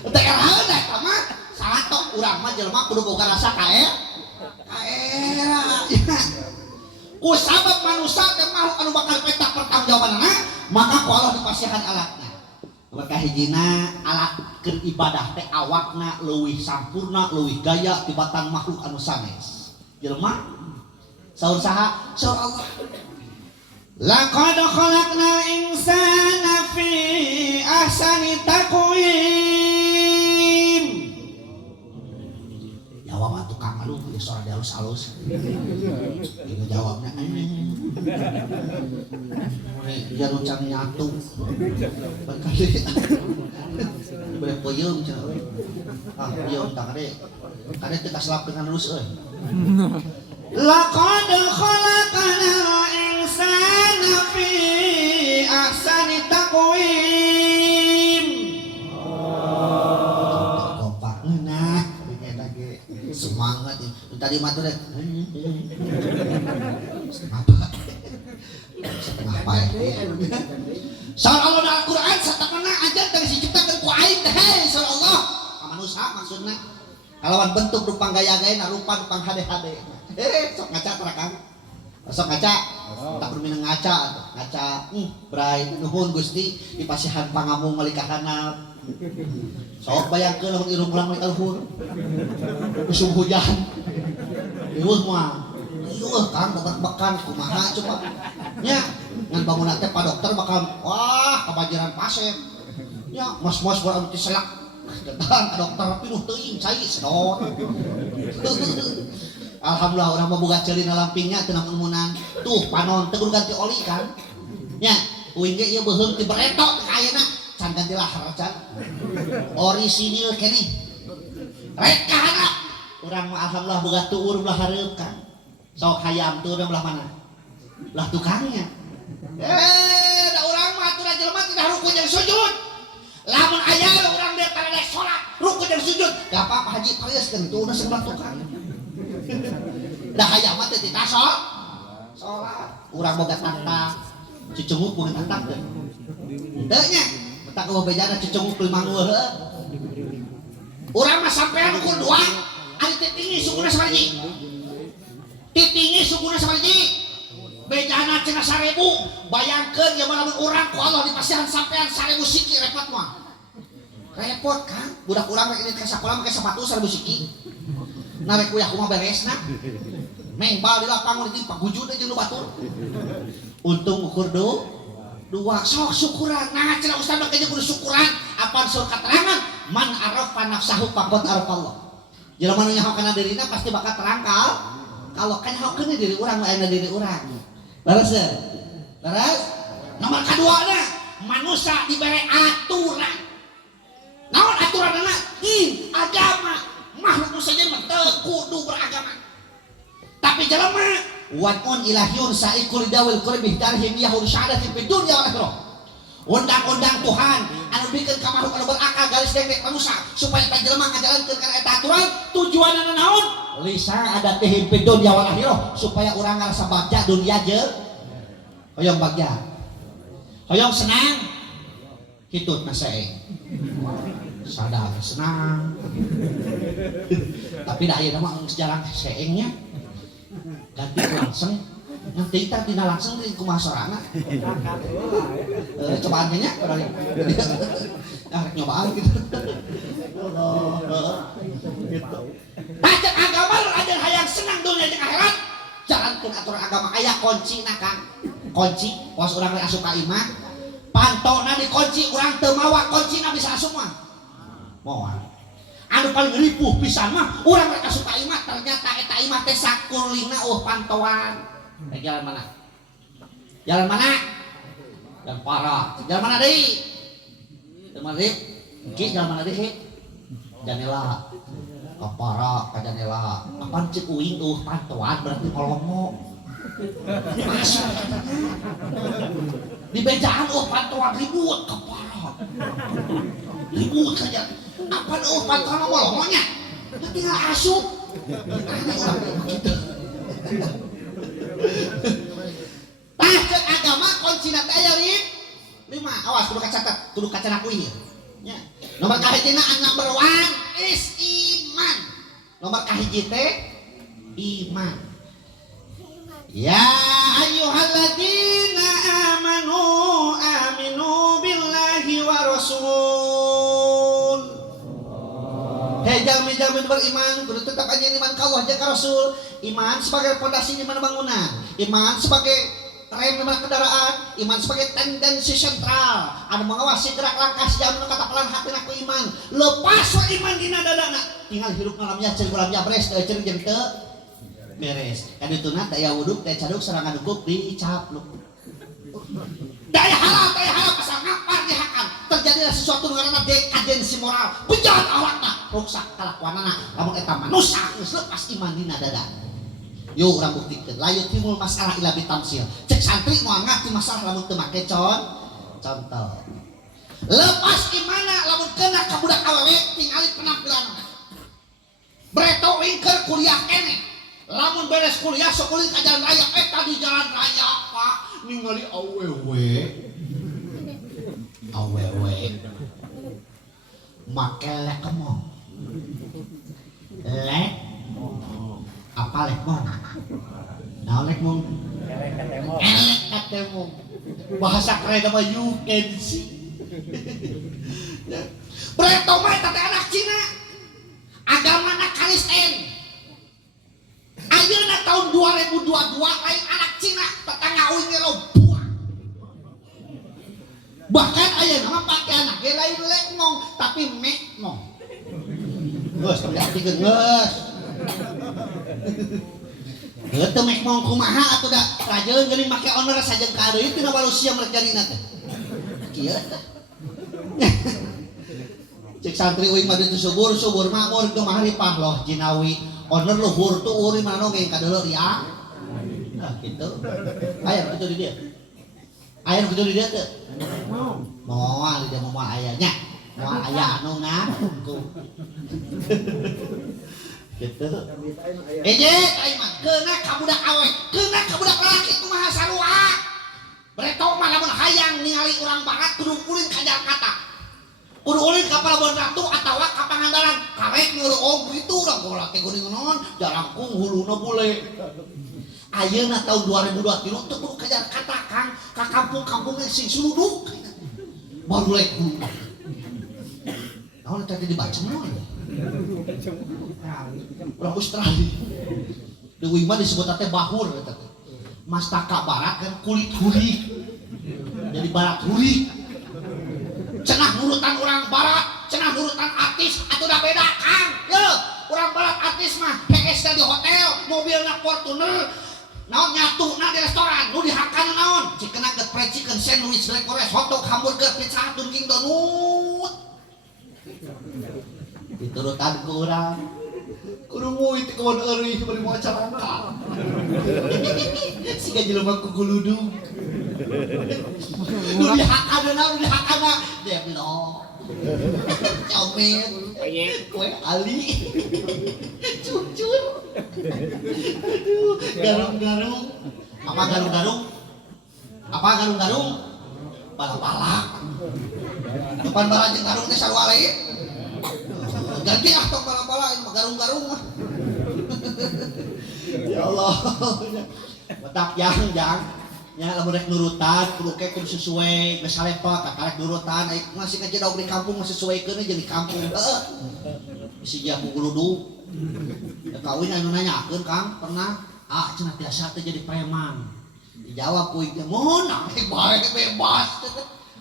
Teh eraeun da eta mah. Satu urang mah jelema kudu boga rasa kaera. Ku sabab manusia teh makhluk anu bakal petak pertanggungjawabanna maka ku Allah dipasihan alatna. Berkahijina alat keur ibadah teh awakna leuwih sampurna leuwih gaya tibatan makhluk anu sanes. Jelema saur saha? Saur Allah. Laqad khalaqnal insana fi ahsani taqwim. Jawab tukang aduh ya suara dia halus-halus. Ini jawabnya dia runcang nyatu berkali boleh puyung puyung tak kade teu kaslapkeun halus euy. Laqad khalaqnal insana fi ahsani taqwim. Kompak eunah eta ge semangat tadi mah tuh apa soal Allah dalam Al-Quran satakana aja dari si ciptakan ku aing teh soal Allah manusia maksudna kalawan bentuk rupang gaya-gaya rupa rupang hade-hade sok ngaca terakang sok ngaca tak berminang ngaca bray nuhun Gusti dipasihan pangamung malika hanap sok bayangkeun lamun irung urang malik alhur musim hujan ieuh mah kan bekan kumaha coba nya ngan bangunan teh pak dokter bakal wah kebajiran pasien nya mos-mos baru abdi selak datang dokter pinuh teuing cai sedot. Alhamdulillah urang mah boga ceulina lampingnya teu namun-munan tuh panon teu kudu ganti oli kan nya uing ge ieu beuheung ti beretok ka ayeuna can ganti lahar can orisinil keneh rek kahana urang mah alhamdulillah boga tuur belah hareup kan sok hayam tuh belah mana lah tukangnya da urang mah aturan jelema tidak ruku jeung sujud lamun aya urang dia tarek salat ruku jeung sujud da apa haji pareuskeun tuh udah sebelah tukang da hayam mah teh ditasok salat urang boga tata cicunguk boga tata teh teu nya betak eueuh bejana cicunguk 5 heueuh urang mah sampean ukur 2 ari teh tinggi sukuna sabarji titingi sukuna sabarji bejana cenah 1000 bayangkeun ya lamun urang ku Allah dipasihan sampean 1000 siki repot mah repot kan budak urang rek ini ka sakola make sepatu 1000 siki narek kuliah kumaha beresna mengbal di lapangan itu pagujud aja lu batur untung ukur dua sok syukuran nah cenah ustaz makanya kudu syukuran apa surat keterangan man arafa nafsahu faqad arafa Allah jelema nu nyaho kana dirina pasti bakal terangkal kalau kan nyahokeun diri urang aya diri urang laras ya laras nomor kedua na manusia diberi aturan naon aturan anak agama makhluk saja mah teu kudu beragama tapi jelema wan ilahiyun saikul dawil qurbi darhim yahul syahadati fid dunya wal akhirah undang-undang Tuhan anu bikin ka makhluk anu berakal garis dengdek manusia supaya ta jelema ngajalankeun kana eta aturan tujuanna naon lisa ada teh fid dunya wal akhirah supaya urang ngarasa bagja dunia je hoyong bagja hoyong senang hitut na sae sadar senang tapi da ayeuna mah jarang seengnya ganti langsung nanti kita tina langsung di kumaha sorana cobaan nya barang nyobaan gitu gitu baca agama lu aja hayang senang dunia jeung akhirat jalankeun aturan agama aya kunci na Kang kunci pos urang rek asup ka imah pantona dikunci urang teu mawa kuncina bisa asup mah moal anu paling ripuh pisan mah urang rek asup ka imah ternyata eta imah teh sakulingna pantauan jalan mana jalan mana dan parah jalan mana deui jalan mana deui ki jalan mana deui janela kapara ka janela apaan cek uing pantauan berarti kolongo masuk di bejaan pantauan ribut kapara ribut saja apa pantauan kolongonya tinggal asup aneh orang begitu Tahkeun agama kuncina teh aya 5 awas kudu kacatet kudu kacanak kuih nya nomor kahijina number 1 is iman nomor kahiji teh iman ya ayyuhalladzina amanu aminu billahi wa rasul hei jalmi-jalmi beriman kudu tetap aja iman ka Allah jeung ka Rasul iman sebagai pondasi iman bangunan iman sebagai rem iman kendaraan iman sebagai tendensi sentral anu mengawasi gerak langkah sejalan katapalan hatina ku iman lepas wa iman dina dadana tinggal hirup ngalamnya ceuing ulamnya beres teu ceuing jeung teu beres kadituna daya wuduk daya caduk serangan dukuk dicapluk daya halal asal ngapar dihakan terjadilah sesuatu ngaranna dekadensi moral bejat awakna rusak kalakuanana lamun eta manusia geus lepas iman dina dada yuk urang buktikeun layu timul masalah ila bitamsil cek santri moal ngarti masalah lamun teu make contoh lepas imana lamun kena ka budak awewe tingali penampilan breto wingker kuliah kene lamun beres kuliah sok kuliah ka jalan raya eta di jalan raya Pak ningali awewe make lek kemong lek apa lek mong nah lek mong elek katemong bahasa keren nama you can see Breto mah eta teh anak Cina agamana Kristen ayeuna tahun 2022 lain anak Cina tetangga uing lobuang bahkan ayeuna mah pake anak ge lain lekmong tapi mekmong geus diartikeun geus teu mekmong kumaha atuh da rajeun geuning make owner sajeun ka deui tina walusia merek jarina teh kieu cek santri uing mah ditu subur makmur teu mahrifah loh jinawi owner luhur tuh uri mana nongeng kadeuleu ria nah kitu aya kitu di dieu aya kitu di dieu teu moal di dieu moal aya nya moal aya anu ngaku gitu eje ai mah keuna ka budak awe keuna ka budak lalaki kumaha sarua breto mah lamun hayang ningali urang barat kudu ulin ka Jakarta kudu ulin ka Pelabuhan Ratu atawa ka Pangandaran karek ngeuleuh gitu urang bola teh geuning naon jarangkung huluna bule Ayeuna tahun 2023 teu kudu kajar kata Kang ka kampung-kampung sing suluduk baru lek kudu naon tadi dibaca naon orang Australia deui mah disebut teh bahur eta teh mastaka barat kan kulit hurik jadi barat hurik cenah nurutan orang barat cenah nurutan artis atuh da beda Kang ye orang barat artis mah PS di hotel mobilna Fortuner naon nyatuna di restoran nu dihakana naon cikeuna get fried chicken sandwich black forest hotdog hamburger pizza dunking donut diturutan ku urang kudu muit ke kebon eueuh bari moal calangka siga jelema kuguludung nu dihakana deblok comet kue ali cucur aduh garung-garung apa garung-garung balak-balak depan balak jeung garung teh sarua lain ganti ah tong balak-balak ini mah garung-garung mah ya Allah betak jang nya lamun rek nurutan kudu sesuai geus salepot karek nurutan masih kajedog di kampung masih sesuaikeun jeung di kampung heuh si jamu guludu kawin anu nanyakeun Kang pernah cenah biasa teh jadi preman dijawab ku teh mun bae bebas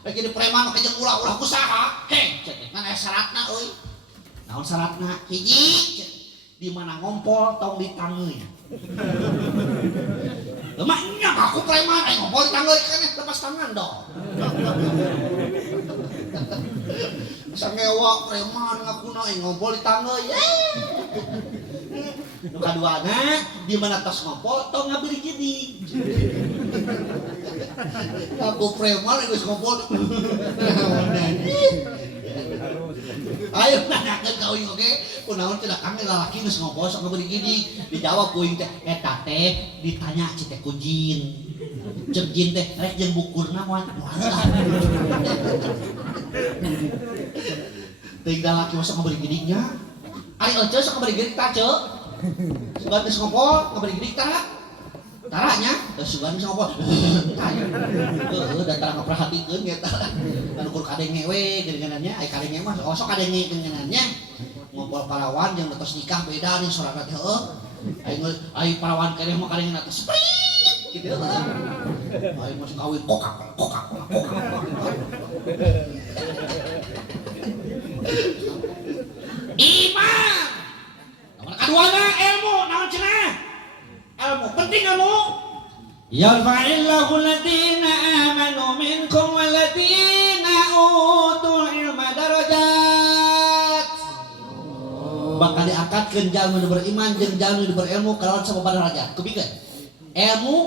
rek jadi preman mah jeung ulah-ulah kusaha heh ceuk mana syaratna euy naon syaratna hiji di mana ngompol tong ditangeuy lemahnya aku preman ngompol ditangeuy kan lepas tangan dong sangewa preman ngakuna ngompol ditangeuy nu kaduana di mana tos ngompol tong ngabeli jadi aku preman geus ngompol ayo nanyakeun ka uing oge kunaon teh Kang lalaki geus ngompol sok ngabeli gini dijawab ku uing teh eta teh ditanya ci teh ku jin ceuk jin teh rek jeung bukurna moal teh lalaki sok ngabeli gini nya ari ece sok ngabeli gini ta ceuk sugan geus ngompol ngabeli gini ta taranya sugan geus ngompol heuh da tara ngaperhatikeun eta anu kur kadenge we geuningannya ai kadenge mah sok kadenge geuningannya ngompol parawan jeung tos nikah beda nih soranna teh heuh ai parawan keneh mah kadenge teh sprit kitu heuh ai mah kawin kokak iman nomor kaduana ilmu naon cenah ilmu penting ilmu yarfa'illahu alladziina aamanu minkum walladziina utul ilma darajat bakal diangkatkeun jalma nu beriman jeung jalma nu berilmu kalawan sababaraha derajat kupikeun ilmu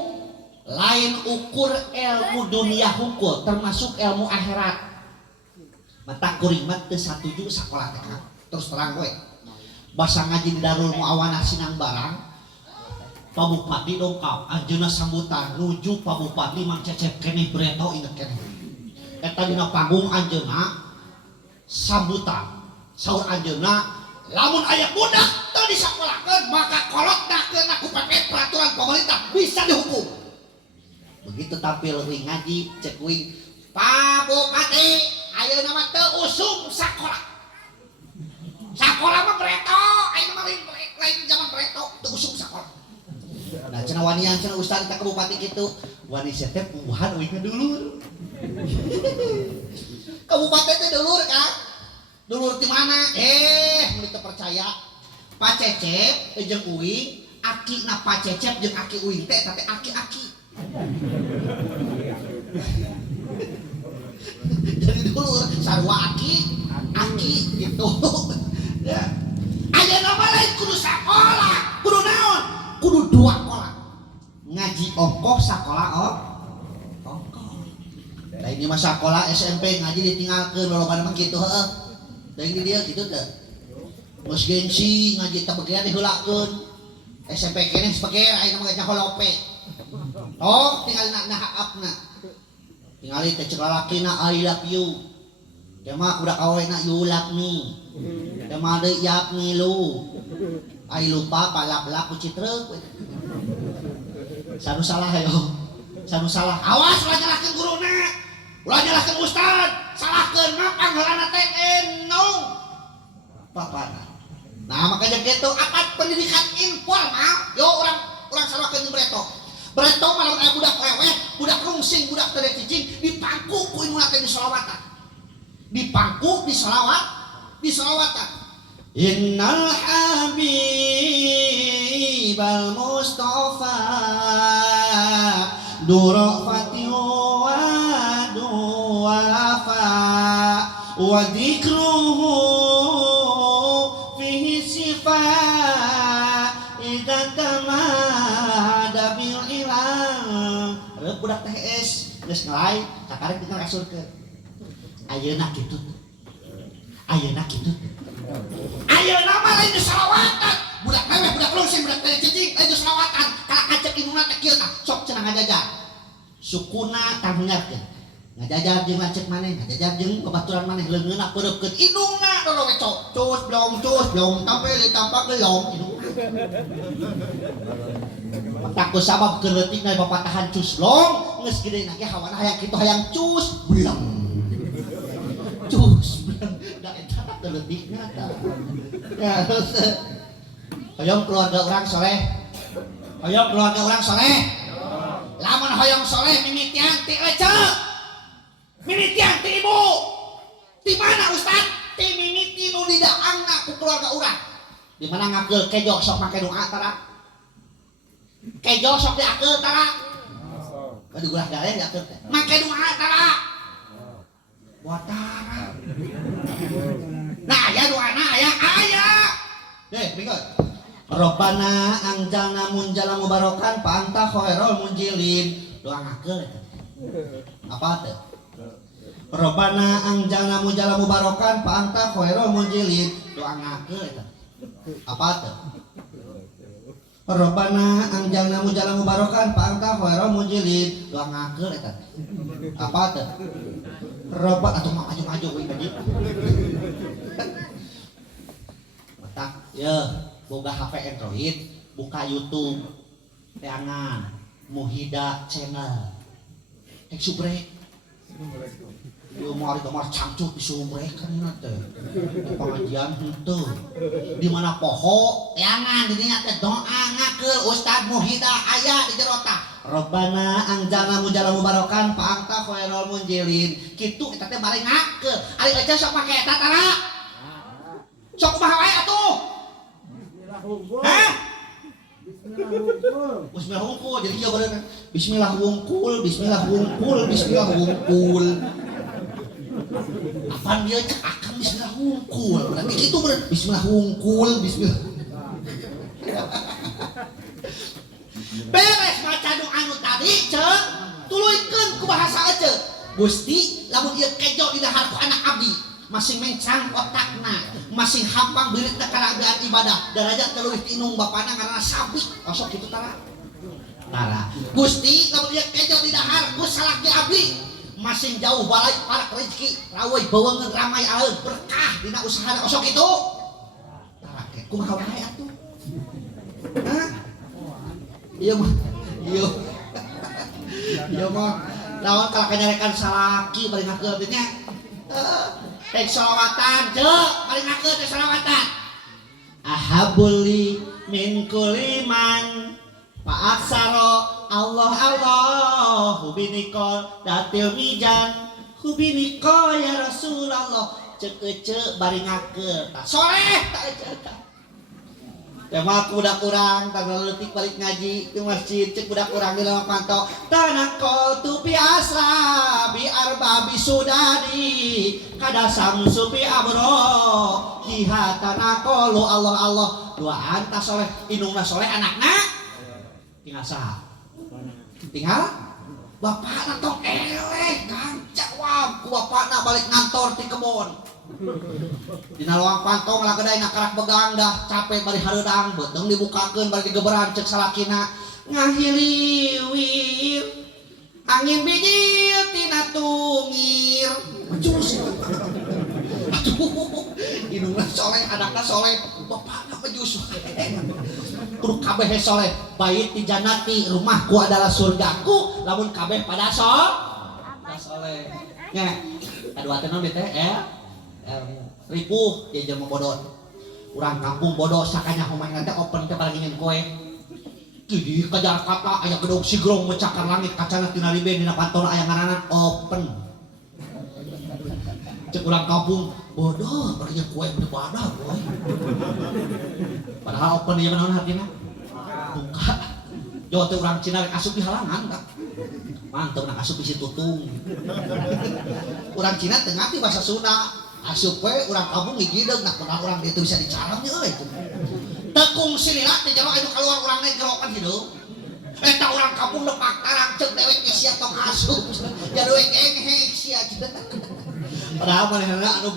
lain ukur ilmu dunia hukum termasuk ilmu akhirat mata kuring mah teu satuju sakola teh terus terang we basa ngaji di Darul Muawanah Sinang Barang Pak Bupati dongkap anjeunna sambutan nuju Pak Bupati Mang Cecep keneh Breto inget keneh eta dina panggung anjeunna sambutan saur anjeunna lamun aya budak teu disakolahkeun maka kolotnakeun ku PP peraturan pemerintah bisa dihukum begitu tampil ring ngaji cek wing Pak Bupati ayeuna mah teu usum sakola mah Breto ayeuna mah lain zaman Breto teu usum sakola nah cenah wanian cenah ustaz ka bupati kitu wani teh puuhan uing dulur kabupaten teh dulur kan dulur di mana mun teu percaya Pak Cecep jeung uing akina Pak Cecep jeung aki uing teh tapi aki-aki jadi dulur sarua aki gitu ya ayeuna mah lain kudu sakola kudu naon kudu dua sekolah ngaji ongkoh sakola ongkoh da ini mah sakola SMP ngaji ditinggalkeun lolobana mah kitu heuh da ini dia kitu teh geus gengsi ngaji teh begean diheulakeun SMP keneh sepeger ayeuna mah ngajak holope oh tinggal na haapna tinggali teh cek lalakina I love you teh mah udah kawena you love me teh mah deui yap me lu ai lupa balap-balap ku citreuk Sanu salah yo. Sanu salah. Awas ulah nyalahkeun guruna. Ulah nyalahkeun ustad. Salahkeun mah pangheulana teh enong. Papana. Nah makanya gitu akad pendidikan informal. Yo orang salahkeun Breto. Breto malam aya budak lewet, budak rungsing, budak teu cicing dipangku ku imuna teh di sholawatan. Dipangku di sholawatan. Innal habibal mustafa durafati wa duwafa wa dzikruhu fihi sifa idza tamada bil ilang reup budak teh es geus ngelai sakarek kita kasurkeun ayeuna kitu ayeuna mah lain salawatan budak meweh budak lungsing budak teh cicing lain salawatan kalau ajak imuna teh kieu tah sok cenah ngajajar sukuna tangnyarkeun ngajajar jeung lanceuk maneh ngajajar jeung babaturan maneh leungeunna peureupkeun indungna dorowe cus blong tampil ditampak geulong indungna takut sabab keuletik na papatahan cus long geus gede na ge hawana hayang kitu hayang cus blong da eta keuletikna tah ya hoyong keluarga urang soleh lamun hoyong soleh mimitian ti ece mimitian ti ibu di mana ustad ti mimiti nu didaangna ku keluarga urang di mana ngakeul kejo sok make doa tara kejo sok diakeul tara ka digulah gale diakeul teh make doa tara watara nah aya doana aya bingot Rabbana anjalna munjalan mubarakan fa anta khairul munjilin doa ngakeul eta apa teh Rabbana anjalna munjalan mubarakan fa anta khairul munjilin doa ngakeul eta apa teh Rabbana anjalna munjalan mubarakan fa anta khairul munjilin doa ngakeul eta apa teh Rabbana atuh maju we tadi tak ya boga HP Android buka YouTube teangan Muhida channel subrek yo mau kamar cangcut di subrek kan teh pengajian henteu di mana poho teangan di dinya teh doa ngakeul Ustad Muhida aya di jero tah Rabbana anjalna munjalan mubarakan fa anta khairul munjilin kitu eta teh bari ngakeul ari aja sok make eta tara sok mah wae atuh hah Bismillah hungkul jadi ieu bener Bismillah hungkul apaan dia cek akan Bismillah hungkul berarti kitu bener Bismillah hungkul beres maca doa anu tadi cek tuluykeun ku bahasa ece Gusti lamun ieu kejo di dahar ku anak abdi masing mencang otakna masing hampang beureut ka karagaan ibadah darajat teu leuwih ti inung bapana karena sabik osok kitu tara Gusti lamun ieu kejo di dahar ku salaki abdi masing jauh balai parak rezeki raweuh baweungeun ramai aleuh berkah dina usahana osok kitu tara kumaha wae atuh hah iya mah lawan kalau kenyarekan salaki bari ngakeul teh nya teh sholawatan ceuk bari ngakeul teh sholawatan ahabuli min kulli man fa aksaro Allah hubinikol datil mijan hubinikol ya Rasulullah ceuk ece bari ngakeul tah soleh tah ece tema budak urang tanggal leutik balik ngaji di masjid cek budak urang di lawang pantau tanah kol tupi asra bi arba bi sudadi kada samsu bi abro jihad tanah kolu Allah doaan tas soleh indungna soleh anakna tinggal saha tinggal bapakna tong eleh kang jawab ku bapakna balik ngantor ti kebon dina lawang pantong lagaday nakarak begang dah capek bari hareudang beuteng dibukakeun bari digeberan cek salakina ngahiliwir angin bijil tina tungir jus aduh indungna soleh anakna soleh bapakna mejus kudu kabeh soleh. Bait di jannati, rumahku adalah surgaku, lamun kabeh pada soleh. Nya, kadua teh naon teh ripuh dia jelema bodoh. Urang kampung bodoh sakanya homang teh open teh paling ingin koe. Jadi ke Jakarta aya gedung sigrong mencakar langit kacana tina libe dina pantona aya ngaranan open. Cek urang kampung bodoh barinya kue beribadah boy. Padahal open ieu naon hartina? Buka. Jawa teh urang Cina rek asup di halangan tak. Mantep nak asup di situ tutung. Urang Cina teu ngarti bahasa Sunda. Asup we urang kampung ngigideg nah pernah urang ditu bisa dicaram euy. Tekung silila teh jero anu kaluar urang lain gerokan hidup. Eta urang kampung nepak tarang cek dewek sia tong asup. Ya dewek enghe sia. Padahal manehna anu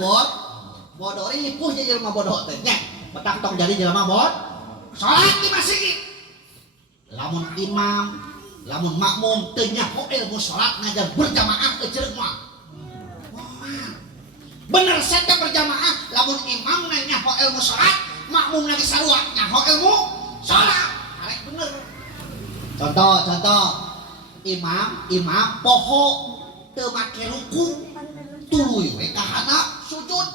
bodoh ripuh jadi jelema bodoh teh nya petak tong jadi jelema salat di masjid lamun imam lamun makmum teu nyaho ilmu salat ngajar berjamaah teu ceureuh mah bener sete berjamaah lamun imam nyaho ilmu salat makmum lagi sarua nyaho ilmu salat arek bener contoh imam poho teu make ruku tuluy we kahana sujud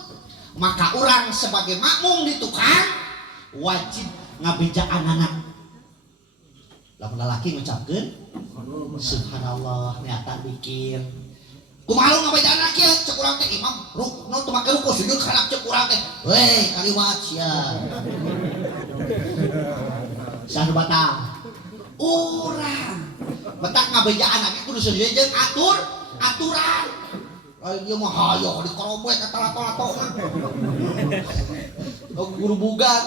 maka orang sebagai makmum di tukang wajib ngabejaan anak lamun lalaki ngucapkeun subhanallah niatan bikin kumaha ngabejaan anak kieu cek urang teh imam rukun teu make ruku sujud kana cek urang teh weh kaliwat sia sanu batal urang betak ngabejaan anak kudu seujeuh jeung aturan. Dia mah hayo di korobek kata lato-lato mah. Guru bugan.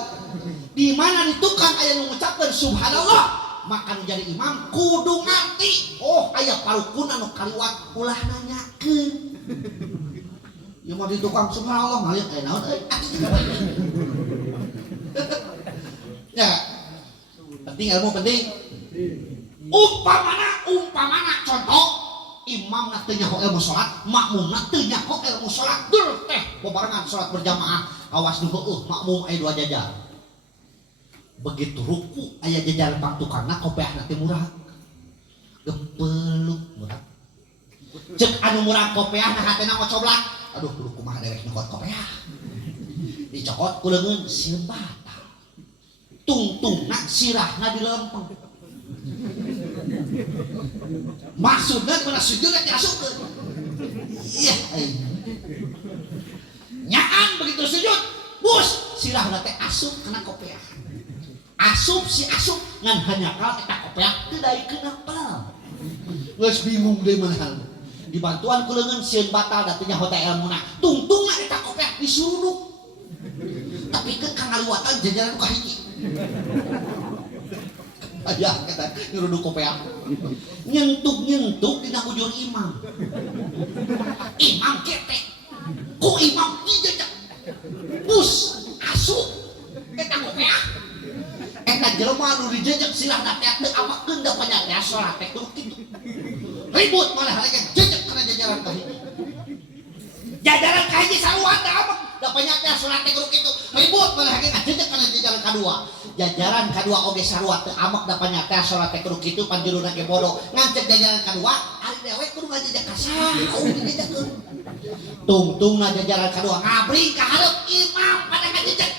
Di mana di tukang aya nu ngucapkeun subhanallah, maka nu jadi imam kudu ngarti. Oh, aya parukun anu kaliwat ulah nanyakeun. Ieu mah di tukang subhanallah mah aya naon euy. Ya. Penting ilmu penting. Umpamana contoh imam na teu nyaho ilmu salat, makmum na teu nyaho ilmu salat, dur teh bebarengan salat berjamaah, awas nu heueuh makmum aya dua jajar. Begitu ruku aya jajar pang tukangna kopeahna teh murah. Gempeluk murah. Cek anu murah kopeahna hatena ngocoblak. Aduh kudu kumaha derek nyokot kopeah. Dicokot ku leungeun sieun batal. Tungtungna sirahna dilempeng. Maksudnya mana sujud yang diasupkan iya nyaan begitu sujud bus silah nate asup kena kopiah asup ngan hanya kal eta kopiah teu daek kenapa geus bingung deui manehna dibantuan ku leungeun sieun batal da teu nyaho teh ilmuna tungtungna eta kopiah disuruduk tapi ke kangaliwatan jajaran ka hiji ayah kata nyuruduk kopeah nyentuk dina bujur imam ketek ku imam dijejak bus asup eta kopeah eta jelema anu dijejak silah teh teu amakeun da panjang salat teh kudu kitu ribut malah lagi jejak kana jajaran ka hiji jajaran ka hiji sarua teh amak da panjang salat teh kudu kitu ribut malah lagi jejak kana jajaran kadua jajaran kadua oge sarua teu amak da panyata salat teh kudu kitu panjuruna ge bodoh ngancek jajaran kadua ari dewek kudu ngajejak ka saha dijejekkeun tungtungna jajaran kadua ngabring ka hareup imam pada ngajejek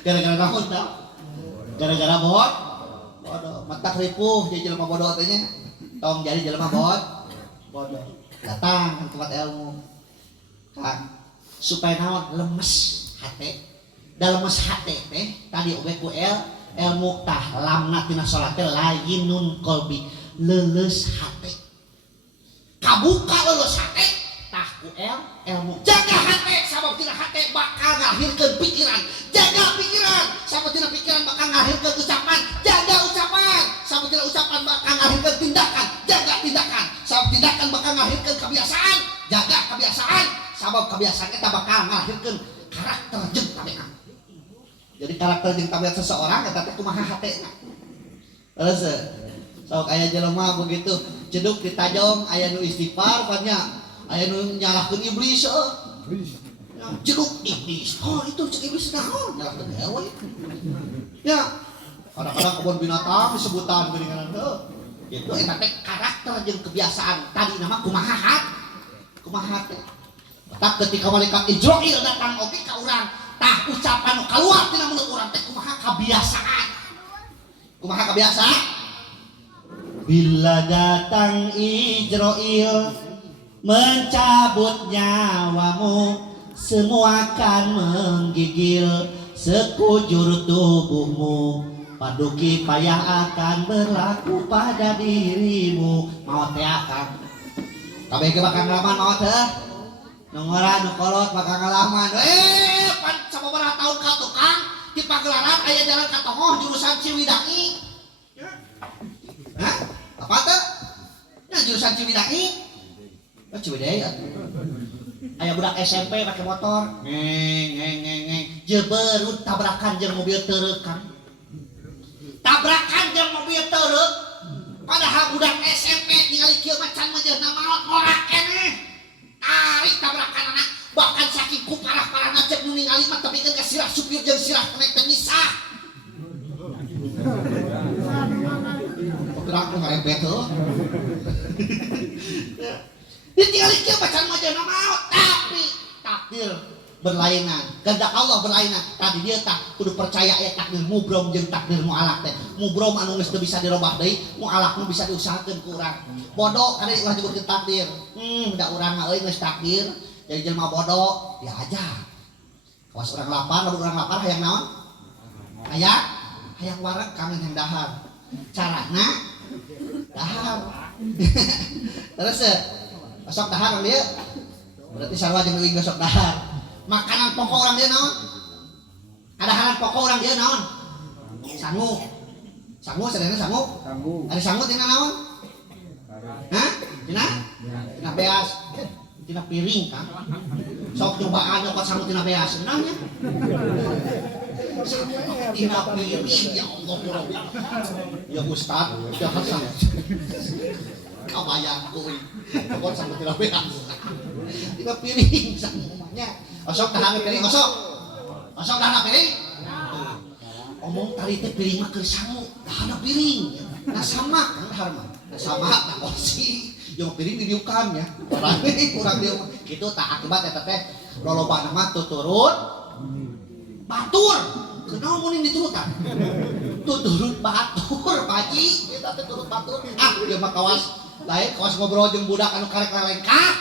gara-gara naon tah gara-gara bodoh matak ripuh jadi jelema bodoh teh nya tong jadi jelema bodoh datang ke tempat ilmu Kang supaya naon lemes hate dalam hati teh tadi oge ku ilmu tah lamna tina salat teh lainun qalbi leuleus hate kabuka leuleus hate tah ku ilmu jaga hate sabab tina hate bakal ngahirkeun pikiran jaga pikiran sabab tina pikiran bakal ngahirkeun ucapan jaga ucapan sabab tina ucapan bakal ngahirkeun tindakan jaga tindakan sabab tindakan bakal ngahirkeun kebiasaan jaga kebiasaan sabab kebiasaan eta bakal ngahirkeun karakter jeung tabiat. Jadi karakter jeung tabiat seseorang eta teh kumaha hatena. Terus sok aya jelema begitu ceduk ditajong aya nu istighfar banyak aya nu nyalahkeun iblis ceduk iblis oh itu cek iblis naon nyalahkeun hewe Ya, kadang-kadang kebun binatang disebutan geuningan teh. Itu eta teh karakter jeung kebiasaan tadi nama kumaha teh. Tak ketika malaikat Israil datang oge ka urang, tah ucapan nu kaluar tina mulut urang teh kumaha kabiasaan. Kumaha kebiasaan? Bila datang Israil mencabut nyawamu, semua akan menggigil sekujur tubuhmu. Paduki payah akan berlaku pada dirimu. Maot teh akan. Kabeh ge bakal ngalaman maot teh. Nu ngora nu kolot bakal ngalaman. Pan sababaraha taun ka tukang di Pagelaran aya jalan ka Tongoh jurusan Ciwidai. Hah? Apa teh? Ya jurusan Ciwidai. Ciwidey aya budak SMP pakai motor ngeng jeberut tabrakan jeung mobil teureuk kan tabrakan jeung mobil teureuk padahal budak SMP ningali kieu macan majeuna maot morak keneh tarik tabrakan anak bahkan saking kuparah-parahna cek nu ningali mah tepikeun ka sirah supir jeung sirah kenek teu misah gerak nu ngarempet heuh ditinggali kieu bacan majeuna maot tapi takdir berlainan kehendak Allah berlainan tadi dia tak kudu percaya ya takdir mubrom jeung takdir mualak teh mubrom anu geus teu bisa dirobah deui mualak nu bisa diusahakeun ku urang bodoh kada ulah nyebutkeun takdir da urang mah euy geus takdir jadi jelema bodoh ya aja kawas urang lapar lamun urang lapar hayang naon hayang wareg kangen yang dahar carana dahar terus sok dahar orang dia berarti sarua jeung leuwih sok dahar makanan pokok orang dia naon adaharan pokok orang dia naon sangu sadayana sangu ada sangu tina naon hah tina beas tina piring kan sok cobaan nyokot sangu tina beas naonnya tina piring ya Allah ya Ustaz ya Hasan kabayang kuy pokok sampai tidak beres tidak piring semuanya osok dahana piring osok dahana piring omong tadi teh piring mah keur sangu dahana piring nah sama kan dahar mah sama nah kursi yang piring didiukan ya kurang dia gitu tak akibat eta teh lolobana mah tuturut batur kenal mun diturutan tuturut batur paji eta teh turut batur dia mah kawas lain kawas ngobrol jeung budak anu karek lelengkah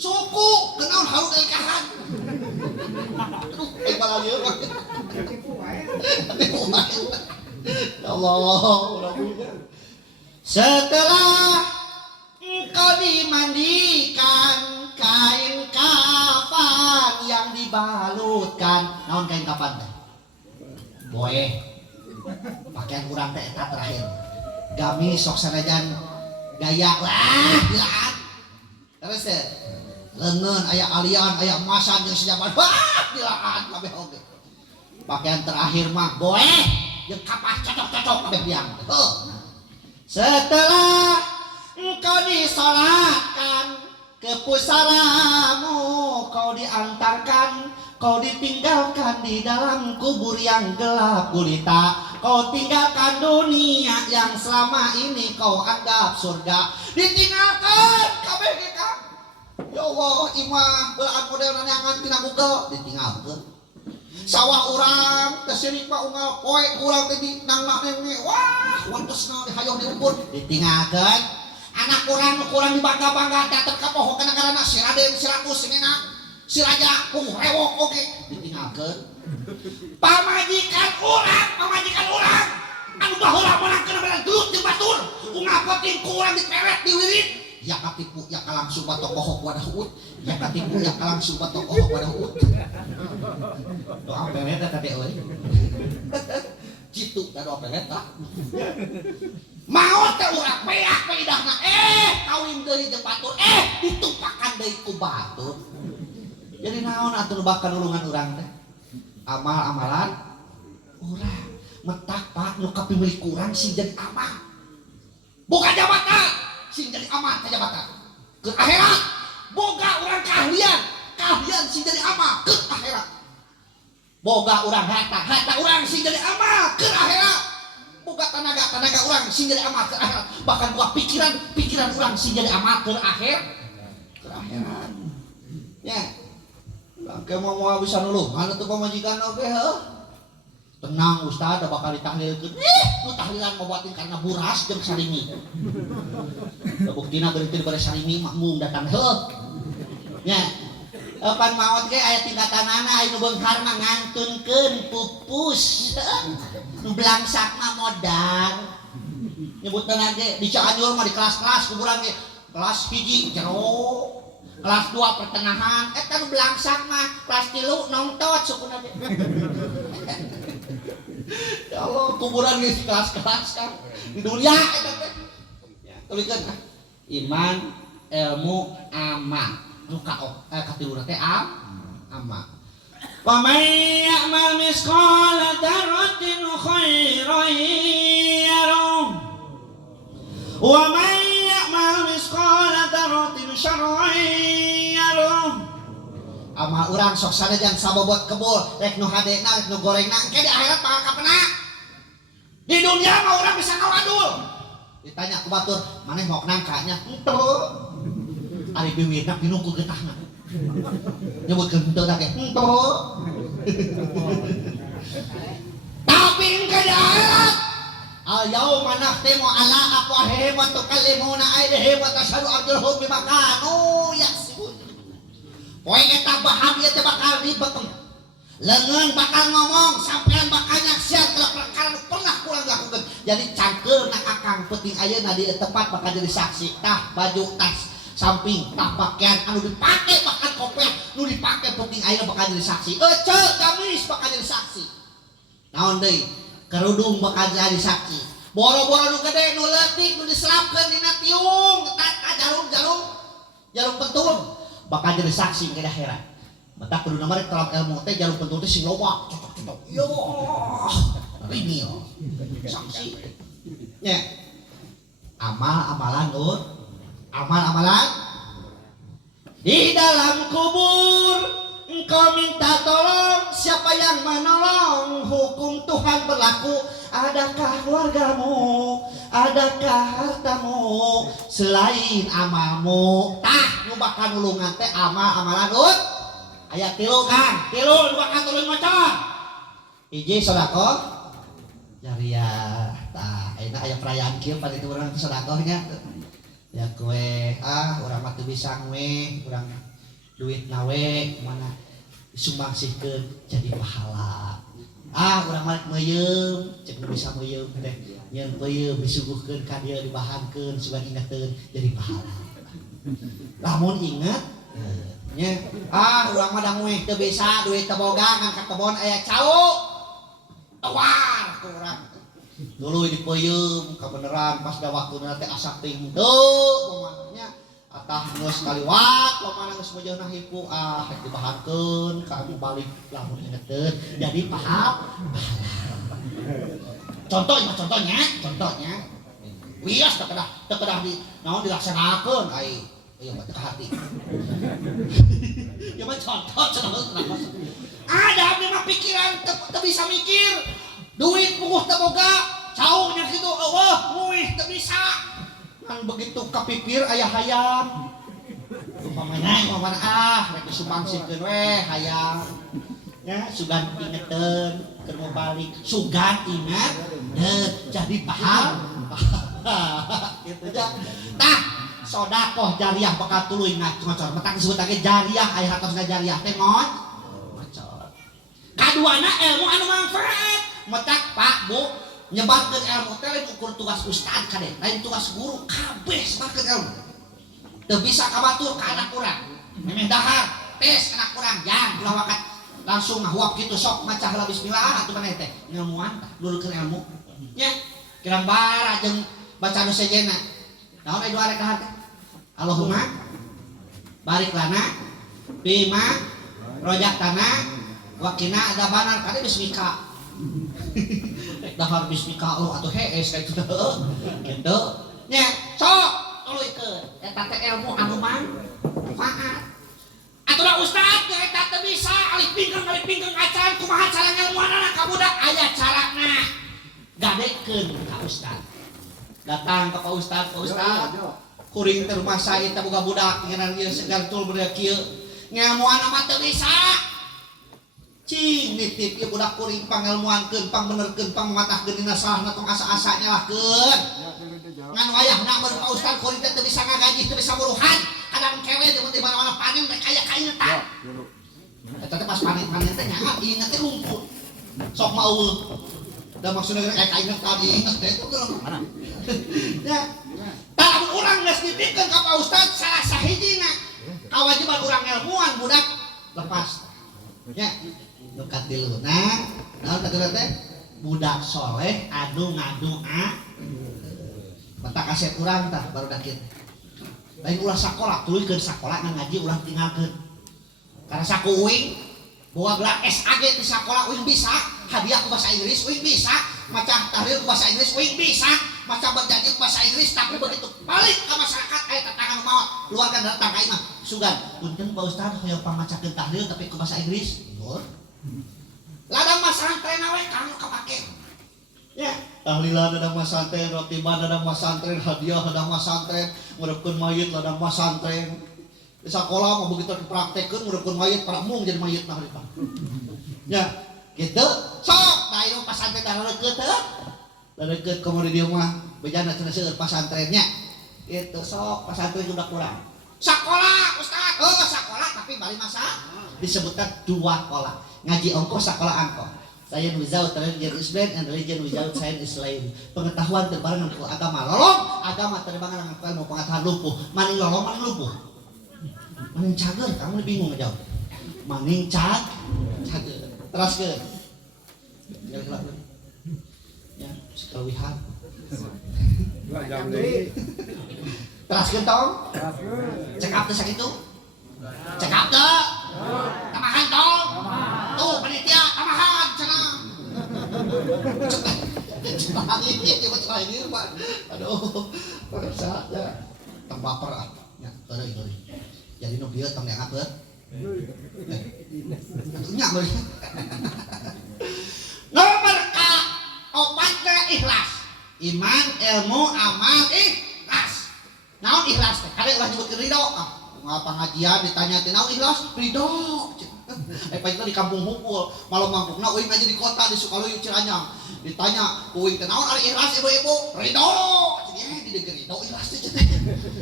suku kenaon haru lelengkahan aduh malah lieur ya Allah setelah engkau dimandikan kain kafan yang dibalutkan naon kain kafan teh boe pakaian urang teh eta terakhir gamis sok sanajan gaya lah bilaan terus teh leungeun aya alian aya emasan jeung sejaman wah bilaan kabeh oge pakaian terakhir mah boe jeung kapas cocok-cocok kabeh biang setelah engkau disolatkan ke pusaramu kau diantarkan kau ditinggalkan di dalam kubur yang gelap gulita kau tinggalkan dunia yang selama ini kau anggap surga ditinggalkan kabeh ge Kang ya Allah imah beulaan model nanyangan tina Google ditinggalkan sawah urang teh sirik mah unggal poe urang teh di nangna nenge wah wantosna dihayoh diumpul ditinggalkan anak urang nu kurang dibangga-bangga datang ka poho kana garana si Raden si Ratu si Nena si Raja pung rewok oge ditinggalkan pamajikan urang anu baheula menangkeun belan gelut jeung batur ungapoting ku urang diperet diwirit ya katipu ya kalangsung batok kohok wadah uut ya katipu ya kalangsung batok kohok wadah uut doa pelet tadi euy jitu da doa pelet tah maot teh urang beak peidahna kawin deui jeung batur ditumpakan deui ku batur jadi naon atuh bakal nulungan urang teh amal-amalan urang metak pak nu kapimilik urang sing jadi amal boga jabatan sing jadi amal teh jabatan ke akhirat boga urang keahlian sing jadi amal ke akhirat boga urang hata urang sing jadi amal ke akhirat, boga tenaga urang sing jadi amal ke akhirat, bahkan boga pikiran urang sing jadi amal ke akhirat ya. Bangke mau bisa nulung anu teu pamajikan oge heuh. Tenang Ustaz, bakal ditahlilkeun. Nu tahlilan mobatin karena buras jeung sarimi. Buktina geuning teh dibere sarimi makmum datang heuh. Nya. Pan maot ge aya tingkatanana aya nu beunghar mah ngantunkeun pupus. Nu blangsak mah modal. Nyebutna ge di Cianjur mah di kelas-kelas kuburan ge kelas 1 jero. Kelas 2 pertengahan, eta nu blangsak mah kelas 3 nongtot sukuna ge. Ya Allah, kuburan geus kelas-kelas kan. Di dunia eta teh. Ya, tulikeun iman, ilmu, amal. Nu katiluna teh amal. Wa may ya'mal misqala dzarratin khairan yarah. Wa may ya'mal misqala dzarratin syarran yarah. Amal urang sok sanajan sabobot kebul rek nu hadena rek nu gorengna engke di akhirat bakal kapena. Di dunia mah urang bisa ngawadul. Ditanya ku batur, maneh mau nangkanya? Henteu. Ari biwirna pinungku getahna. Nyebutkeun henteu da ge. Henteu. Tapi engke di akhirat al-yauma nakhtimu ala afwahihim wa tukallimuna aydihim wa tashhadu arjuluhum bima kanu yaksibun. Poe eta bahagia teh bakal dibekeng. Leungeun bakal ngomong, sampean bakal nyaksian kalau perkara pernah kurang lakukan. Jadi cangkeurna akang penting ayeuna di tempat bakal jadi saksi. Tah baju tas samping, tah pakaian anu dipake bakal kopet, nu dipake penting ayeuna bakal jadi saksi. Ece gamis bakal jadi saksi. Naon deui? Kerudung bakal jadi saksi. Boro-boro nu gede nu leutik nu diselapkeun dina tiung, jarum pentul. Bakal jadi saksi ke akhirat. Mata kudu nama rek dalam ilmu teh jarum pentul teh sing loba. Yo. Rini yo. Saksi. Nya. Amalan di dalam kubur engkau minta tolong, siapa yang menolong? Hukum Tuhan berlaku. Adakah keluargamu? Adakah hartamu selain amalmu? Tah nu bakal nulungan teh amalan aya 3 kan. 3 nu bakal tulung maca. Hiji sedekah jariah. Tah ayeuna aya perayaan kieu pada itu urang sedekahnya. Ya kue urang mah teu bisa we, urang duit nawe mana disumbangsiikeun jadi pahala. Urang mah meuyeum cek bisa meuyeum teh nyeun peuyeum disuguhkeun ka dieu dibahankeun sugan ingeteun jadi pahala. Lamun inget nya urang mah da mueh teu bisa duit teu boga ngan ka kebon aya cau tawar ku urang dulu dipeuyeum kabeneran pas da waktuna teh asa ting teu pamana atah geus kaliwat pamana geus meujeunna hipu rek dibahankeun ka anu balik lamun ingeteun jadi pahala. Contohnya wias teu kedah di naon dilaksanakeun ai ieu mah teu ka hati. Ieu mah contoh cenah. Ada abdi mah pikiran teu bisa mikir. Duit puguh teu boga, caunya kitu eueuh muih teu bisa. Kan begitu kapipir aya hayang. Upamana rek disumbangsiikeun we hayang. Ya sugan ingeteun keur mau balik. Sugan ingat jadi paham. Gitu aja. Tah sedekah jariah bakal tuluy ngacor. Matak disebut lagi jariah aya hartosna jariah teh ngocor. Kaduana ilmu anu manfaat. Matak Pak Bu nyebarkeun ilmu teh lain ukur tugas ustad kade, lain tugas guru kabeh sebarkeun ilmu. Teu bisa kabatur ka anak urang. Memeh dahar tes anak urang jang ulah wakat langsung ngahuap kitu sok maca heula bismillah atuh maneh teh ngilmuan lulukeun ilmu. Nya kirang bara jeung baca nu sejenna. Naon aya doa rek dahar teh? Allahumma barik lana bima rojaktana wa qina adzabannar kade bismika. Rek dahar bismika Allah atuh hees ka itu teh. Kitu. Nya sok tuluikeun eta teh ilmu anu manfaat. Atulah ustad nya eta teu bisa alih pingkeun acan ku kumaha cara ngelmuanana ka budak aya carana. Gadekeun ka ustad. Datang ke Pak Ustad, Pak Ustad. Kuring teh rumah saya teh boga budak ngeunaan ieu segantul budak kieu. Ngelmuan mah teu bisa. Cing nitip ieu budak kuring pangelmuankeun, pangbenerkeun, pangmatahkeun dina salahna tong asa-asa nyalahkeun. Ngan wayahna mun Pak Ustad kuring teh teu bisa ngagaji, teu bisa muruhan. Kadang kewe di mana-mana panen teh kaya kaina tah. Eta teh pas panen-panen teh nyaha inget teh rumput. Sok mau. Da maksudna kayak kaina tadi inget teh itu mana. Ya. Tah urang geus nitipkeun ka Pak Ustad salah sahijina kawajiban urang ilmuwan budak lepas. Ya. Nu katiluna naon katilu teh budak soleh anu ngadoa. Mata kaset urang tah baru dakit. Lain ulah sakola, tuluykeun sakola ngan ngaji ulah tinggalkeun. Karena saku uing bawa gelar SAG di sakola uing bisa, hadiah ke bahasa Inggris uing bisa, maca tahlil ke bahasa Inggris uing bisa, maca berjanji ke bahasa Inggris, tapi begitu balik ke masyarakat aya tetangga mau keluarga datang ka imah. Sugan, punten Pak Ustad hoyong pamacakeun tahlil tapi ke bahasa Inggris. Nur. Ladang masantren we kanu kapake. Ya, tahlilan dadang masantren, rotiban dadang masantren, hadiah dadang masantren, ngurupkeun mayit dadang masantren. Di sekolah mau begitu dipraktekkeun ngurupkeun mayit para mung jadi mayit nah harita. Ya, kitu. Sok da ieu pasantren da leukeut teh. Da leukeut komo di dieu mah bejana cenah seueur pasantrennya. Kitu sok pasantren budak urang. Sakola Ustaz. Oh, sakola tapi bari masa disebutkan dua kola. Ngaji ongkos sakola angkos. Science without religion is blind and religion without science is lame. Pengetahuan terbareng dengan agama lolong, agama terbareng dengan ilmu pengetahuan lumpuh. Maning lolong, maning lumpuh. Maning cager, kamu bingung ngejawab. Maning cager. Teruskeun. Ya, sekalihan. Teruskeun tong. Cek up teh sakitu. Cek up teh. Tamahan tong. Tuh panitia tamahan cenah. Panitia ieu mah cenah ieu Pak. Aduh. Perasa ya. Tong baper ah. Ya, euy. Jadi nu kieu tong diangkat. Atunya beuh. Nomor ka 4 teh ikhlas. Iman, ilmu, amal, ikhlas. Naon ikhlas teh? Kade ulah nyebutkeun ridho. Ngapa ngajian ditanya teh naon ikhlas? Ridho. Paling di kampung hukul, malam mangkukna uing aja di kota di Sukaluyu Ciranyang. Ditanya, uing teh naon ari ikhlas ibu-ibu? Ridho. Jadi di deger ridho ikhlas teh cenah.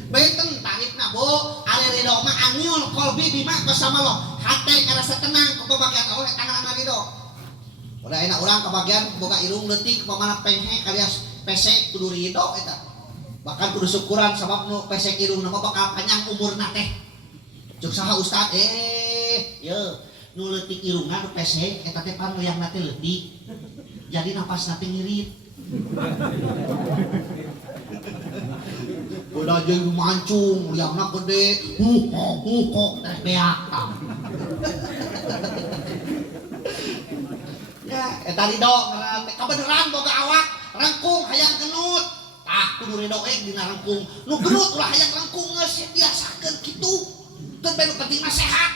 Benten tarifna Bu, ari ridho mah anyul qalbi bima qasama Allah. Hate karasa tenang kebagian Allah tangan ridho. Udah enak urang kebagian boga irung leutik pamana penghe kalias pesek kudu ridho eta. Bahkan kudu syukuran sabab nu pesek irung nama bakal panjang umurna teh. Cuk saha Ustad Ye, nu leutik irungna nu pesek eta teh pan liangna teh leutik. Jadi napasna teh ngirit. Udah jadi mancung, liangna gede, kok teh beak. Ya, eta ridho ngaran teh kabeneran boga awak, rangkung hayang genut. Tah kudu ridho dina rangkung. Nu genut ulah hayang rangkung geus biasakeun kitu. Teu bae nu penting mah sehat.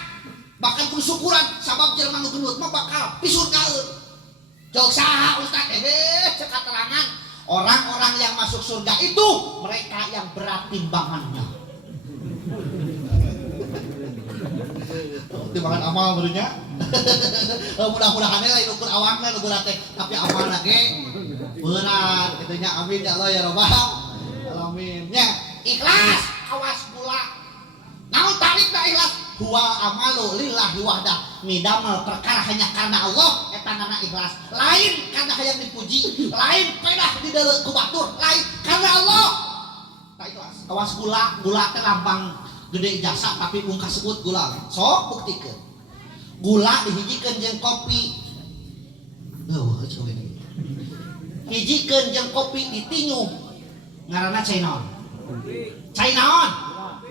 Bahkan kudu syukuran sabab jelema nu genut mah bakal pisur kaeun. Jok saha Ustaz cek keterangan orang-orang yang masuk surga itu mereka yang berat timbangannya. Timbangan amal barunya. Mudah-mudahan lain ukur awakna nu berat teh tapi amalna ge berat kitu nya. Amin ya Allah ya Rabbal alamin. Nya ikhlas awas pula. Namun tarifna ikhlas huwa amalu lillahi wahdah. Midamel perkara hanya karena Allah eta ngaranna ikhlas. Lain karena hayang dipuji, lain pedah di dalam ku batur, lain karena Allah. Tah ikhlas. Awas gula teh lambang gede jasa tapi mung kasebut gula. Sok buktikeun. Gula dihijikeun jeung kopi. Eueuh coba ini. Hijikeun jeung kopi ditinyu. Ngaranna cai naon? Cai naon?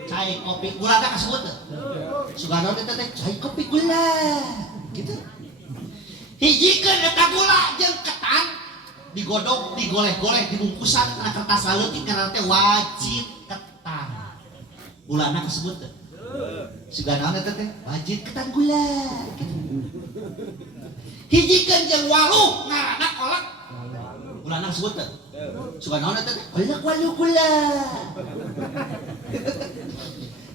Cai kopi gula teh kasebut teu? Sugana teh cai kopi gula. Gitu. Hijikeun eta gula jeung ketan digodok, digoleh-goleh, dibungkusan kana kertas leutik karena teh wajib ketan. Gulana kasebut teu? Sugana teh wajib ketan gula. Gitu. hijikeun jeung 8 ngaranna kolak ulah sebut teh suka naon eta teh kolak walu gula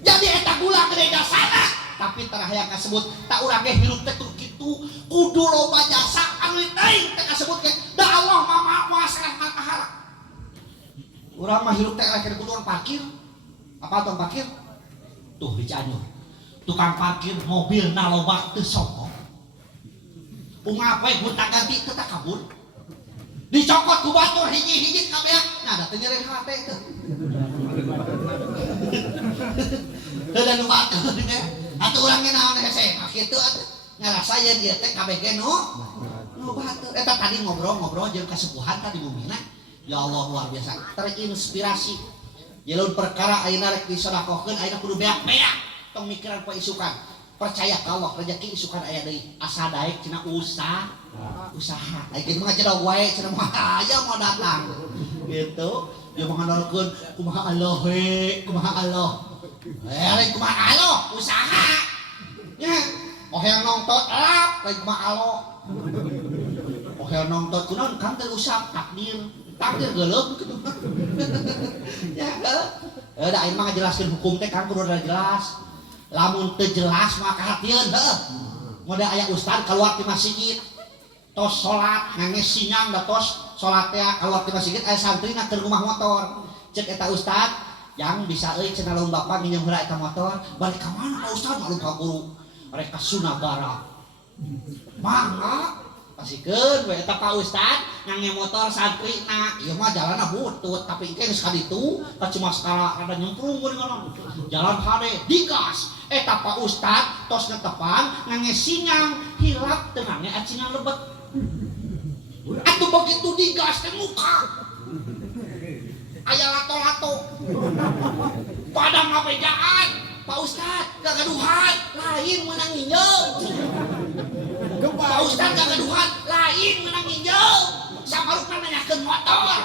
jadi eta gula gede dasana tapi terahayang kasebut tak urang ge hirup teh kitu kudu loba jasa anu teuing teh kasebut ge da Allah mama wasalah mahara urang mah hirup teh laker kudu parkir apa tukang parkir tuh di Cianjur tukang parkir mobil naloba teu sokong ungape gunta ganti teu tak kabur dicokot ku batur hiji-hiji kabeh nah da teu nyeri hate teh teu nu batur ge atuh urang ge naon hese kitu atuh ngarasa yen ieu teh kabeh ge nu batur eta tadi ngobrol-ngobrol jeung kasepuhan tadi bumina ya Allah luar biasa terinspirasi jelun perkara ayeuna rek disodakohkeun ayeuna kudu beak-beak tong mikiran poe isukan percaya ka Allah rezeki isukan aya deui asa daek cenah usaha aya kitu mah cenah wae cenah mah aya mau datang gitu dia mengandalkeun kumaha Allah kumaha Allah lain kumaha Allah usaha nya yang nongtot lap lain kumaha Allah yang nongtot kunaon kan teh usah takdir geuleuh kitu ya da aing mah ngajelaskeun hukum teh kan kudu jelas lamun teu jelas mah kahatieun heuh mode aya ustad kaluar ti masjid tos salat nganges sinyang da tos salat teh kaluar ti masjid aya santrina keur rumah motor cek eta ustad yang bisa euy cenah lamun bapak minjem heula eta motor balik ka mana ka ustad malu ka guru rek ka Sunagara mangga pasikeun we eta Pak Ustad ngange motor santrina ieu mah jalanna butut tapi engke geus ka ditu cuma skala rada nyemplung geuning jalan hade digas eta Pak Ustad tos netepan ngange sinyang hilap teu ngange sinyang lebet atuh begitu digas teh muka aya lato-lato padang ngabejaan Pak Ustad gagaduhan lain menang nginjeung Pak Ustad gagaduhan lain menang nginjeung samarukna nanyakeun motor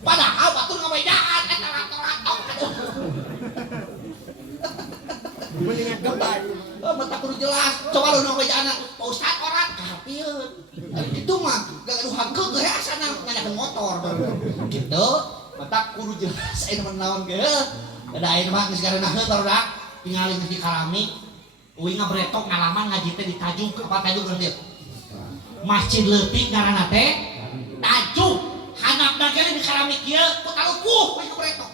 padahal batur ngabejaan eta lato-lato mendingan gebay mata kudu jelas coba lu ngabejaan Pak Ustad orang kapieun kitu mah gagaduhan keugeuh asana nanyakeun motor kitu mata kudu jelas aya naon ge ada ayeuna mah geus garena heuh barudak tingali geus dikalami uing ngabretok ngalaman ngaji teh di Tajuk apa Tajuk keur Masjid Leutik ngaranna teh Tajuk handapna ge di kalami kieu ku talupuh uing ngabretok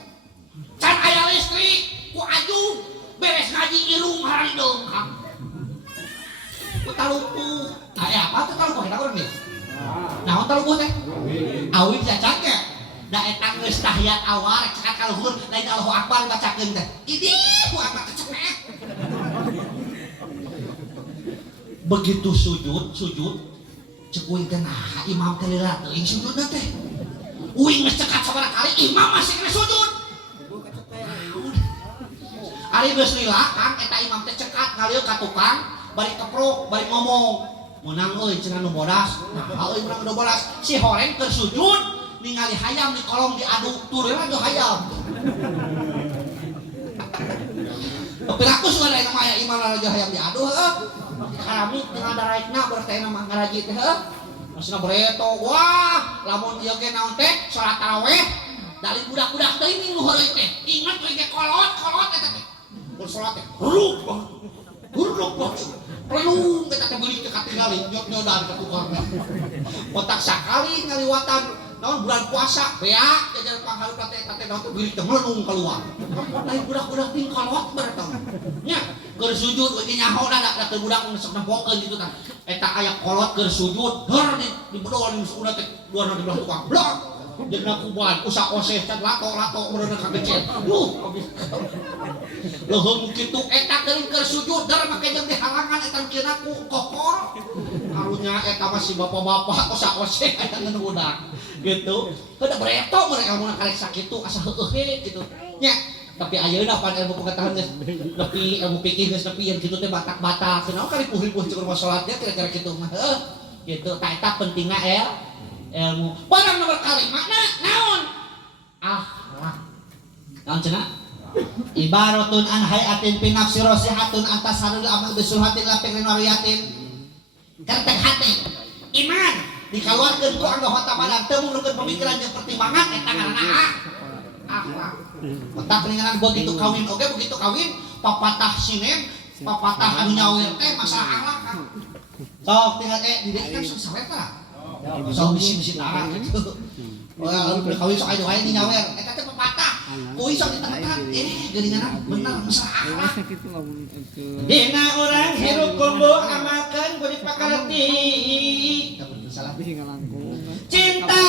can aya listrik ku aju beres ngaji irung harang deungkang ku talupuh aya apa teh talupuh eta urang ieu naon talupuh teh awi cacak ge da eta geus tahiyat awal rek cekat ka luhur lain Allahu Akbar bacakeun teh idih ku apa kecepet begitu sujud cek uing teh nah imam teh lila teuing sujudna teh uing geus cekat sabaraha kali imam masih kena sujud ari geus lila kan eta imam teh cekat ngalieu ka tukang balik keprok balik ngomong menang euy cenah nu bodas nah euy menang nu bodas si horeng keur sujud ningali hayam di kolong diaduk turun aja hayam tapi aku suka lain nama imam aja hayam diaduk kami tengah daraikna berarti nama ngarajit masih bereto wah lamun ieu ge naon teh salat tarawih dari budak-budak teh minggu heureuy teh ingat we ge kolot eta teh mun salat teh huruk pelung eta teh beulik teh katingali nyod-nyodan ka tukang otak sakali ngaliwatan naon bulan puasa beak jajan pangharup teh naon teh beulik teh melenung keluar lain budak-budak ting kolot beretong nya keur sujud we nyaho da teh budak sok nempokeun kitu tah eta aya kolot keur sujud heur di bedol di sudah teh duana di belah tukang blok jeung kuban usak oseh cat lato beureuh ka becet leuheung kitu eta keur sujud dar make jeung dihalangan eta kira ku kokor karunya eta masih bapak-bapak usak oseh aya ngeun budak gitu kada bereto mereka mun karek sakitu asa heueuh gitu nya tapi ayeuna pan ilmu pengetahuan geus nepi ilmu pikir geus nepi yang kitu teh batak-batak kunaon kali puh-puh cek rumah salatnya kira-kira kitu mah gitu tah eta pentingna ilmu barang nomor kalimatna naon akhlak naon cenah ibaratun an hayatin fi nafsi rasihatun antasarul amal bisulhatin lapik rinwariyatin kertek hati iman dikeluarkan ku anggota badan teu mungkin pemikiran jeung pertimbangan eta ngaranna akhlak. Otak kelinganan begitu kawin oge begitu kawin papatah sinen papatah anu nyawer teh masalah akhlak kan. Sok tinggal di dieu kan sok sawet lah. Sok bisi-bisi tara gitu. Wah, kawin sok aya wae di nyawer eta teh papatah. Kuy sok ditengah-tengah geuningan bener masalah akhlak. Dina urang hirup kumbu amalkeun kudu dipakarti. Cinta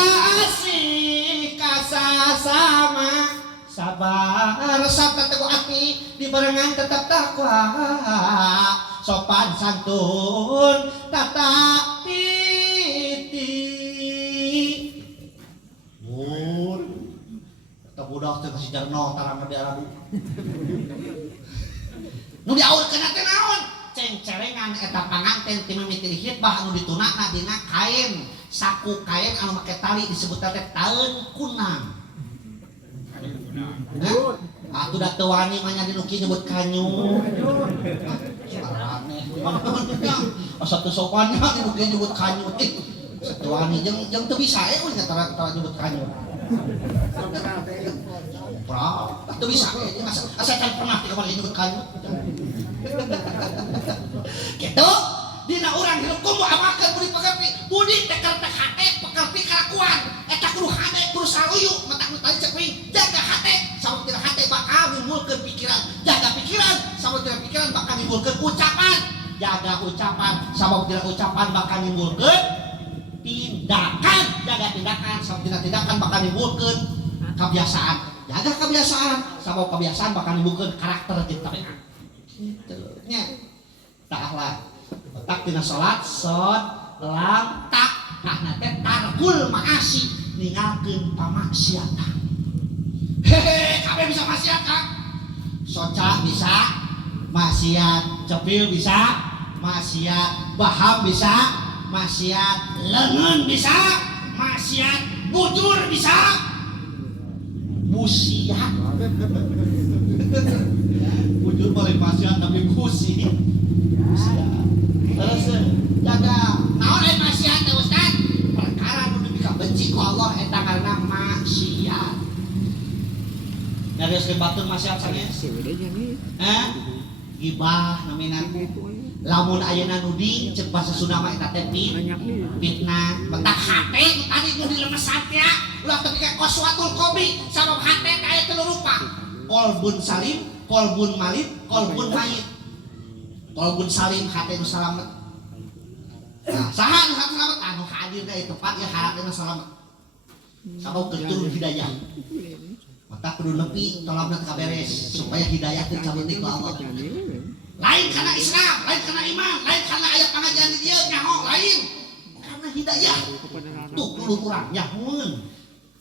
asih kasasama sabar sabda teguh hati dibarengan tetap takwa sopan santun tata titi mun eta budak teh kasih jarno tarang di arabu nu diaurkeun teh naon ceng-cerengan eta panganten ti mimiti hitbah anu ditunakna dina kain saku kain anu make tali disebut teh taeun kunang. Atuh da teu wani mah nya dinu kieu nyebut kanyu. Asa teu sopan nya dinu kieu nyebut kanyu. Teu wani jeung teu bisa we tara nyebut kanyu. Teu bisa asa can pernah ti kamari nyebut kanyu. Gitu dina urang hirup kumu amalkeun budi pekerti budi teker teh hate pekerti kalakuan eta kudu hate kudu saluyu mata nu tadi cek jaga hate samun tina hate bakal nimbulkeun pikiran jaga pikiran samun tina pikiran bakal nimbulkeun ucapan jaga ucapan samun tina ucapan bakal nimbulkeun tindakan jaga tindakan samun tina tindakan bakal nimbulkeun kebiasaan jaga kebiasaan samun kebiasaan bakal nimbulkeun karakter jeung tabiat kitu nya tah akhlak tak tina salat lam tak karena teh tarkul maasi ninggalkeun pamaksiatan. Hehe, kabeh bisa maksiat Kang. Soca bisa maksiat, cepil bisa maksiat, baham bisa maksiat, leungeun bisa maksiat, bujur bisa busiat. Bujur boleh maksiat tapi busi. Terus jaga naon aya maksiat teh Ustaz? Perkara nu dipika benci ku Allah eta karena maksiat. Dari batur maksiat sanes. Gibah namina. Lamun ayeuna nu di ceuk basa Sunda mah eta teh fitnah. Mentak hate tadi nu dilemesan teh ulah teu pika qaswatul qalbi sabab hate aya teu rupa. Qalbun salim, qalbun malid, qalbun mayit. Qalbun salim hate nu salamet. Nah, saha nu hate salamet anu hadir da tempat ya hate nu salamet. Sabab keturun hidayah. Mata kudu nepi tolongna kaberes supaya hidayah teh cabeuting ku Allah. Lain karena Islam, lain karena iman, lain karena ayat pengajian di dieu nyaho lain. Karena hidayah. Tuh dulu urang nyahoeun.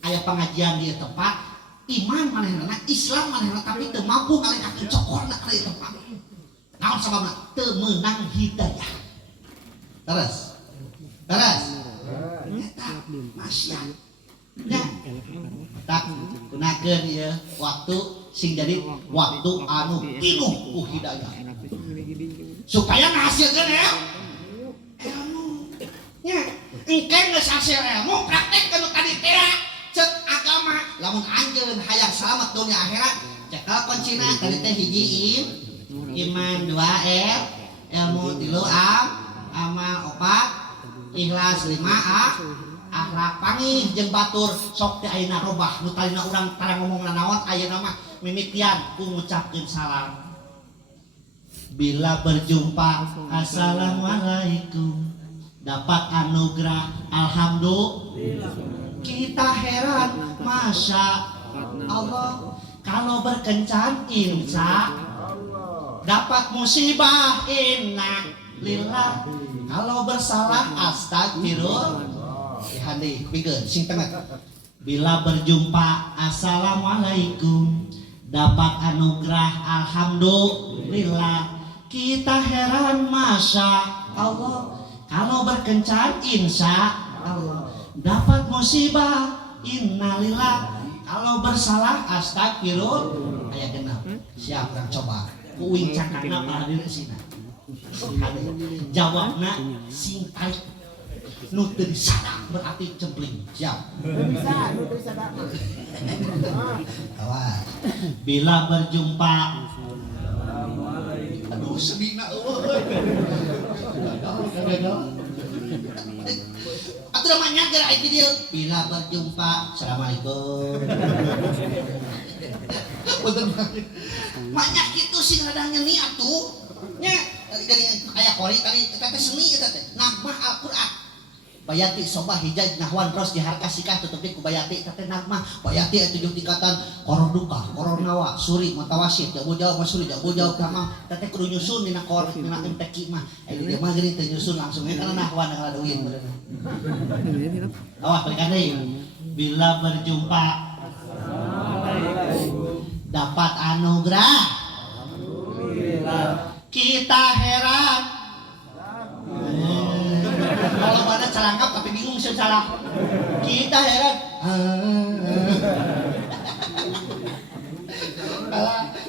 Aya pengajian di tempat iman manehna, Islam manehna tapi teu mampu ngalengkakeun cokorna ka ieu tempat. Naon sababna? Teu meunang hidayah. Terus. Eta maksiat. Ya. Tak gunakeun ieu waktu sing jadi waktu anu pinuh ku hidayah. Supaya ngahasilkeun ilmu. Nya, engke geus hasil ilmu praktek anu tadi teh ceuk agama. Lamun anjeun hayang salamet dunia akhirat, cekel kuncina tadi teh hiji iman, dua ilmu, tilu amal, opat ikhlas, lima akhlak pangih jeung batur sok teh ayeuna robah nu talina urang tara ngomongna naon ayeuna mah mimitian ku ngucapkeun salam. Bila berjumpa assalamualaikum dapat anugerah alhamdulillah kita heran masya Allah kalau berkencan insya dapat musibah inna lillah kalau bersalah astagfirullah. Handi pikeun sing tengah. Bila berjumpa assalamualaikum dapat anugerah alhamdulillah kita heran masya Allah kalau berkencan insya Allah dapat musibah innalillah kalau bersalah astagfirullah. Aya genep siap kan coba kuing cakana hadir ke sini Jawabna sing tarik. Nu teu disada berarti cempling. Siap. Bisa, bisa dah. Awas. Bila berjumpa. Aduh sedihna eueuh. Atuh namanya geura itu dia. Bila berjumpa. Assalamualaikum. Betul banget. Banyak itu sih radang nyeni atuh. Nya dari aya kori tadi eta teh seni eta teh. Nagmah Al-Qur'an. Bayati sobah hijaj nahwan ros diharka sikah tutupi ku bayati eta teh nagmah. Bayati aya 7 tingkatan koror duka, koror nawa, suri, mutawasid, jauh-jauh masuri, jauh-jauh kamah. Eta teh kudu nyusun dina koror dina enteki mah. Dia mah geuning teu nyusun langsung kana nahwan ngala duit bener. Awas balikan deui. Bila berjumpa dapat anugerah. Kita heran. Kalau mana calangkap tapi bingung sih salah. Kita heran.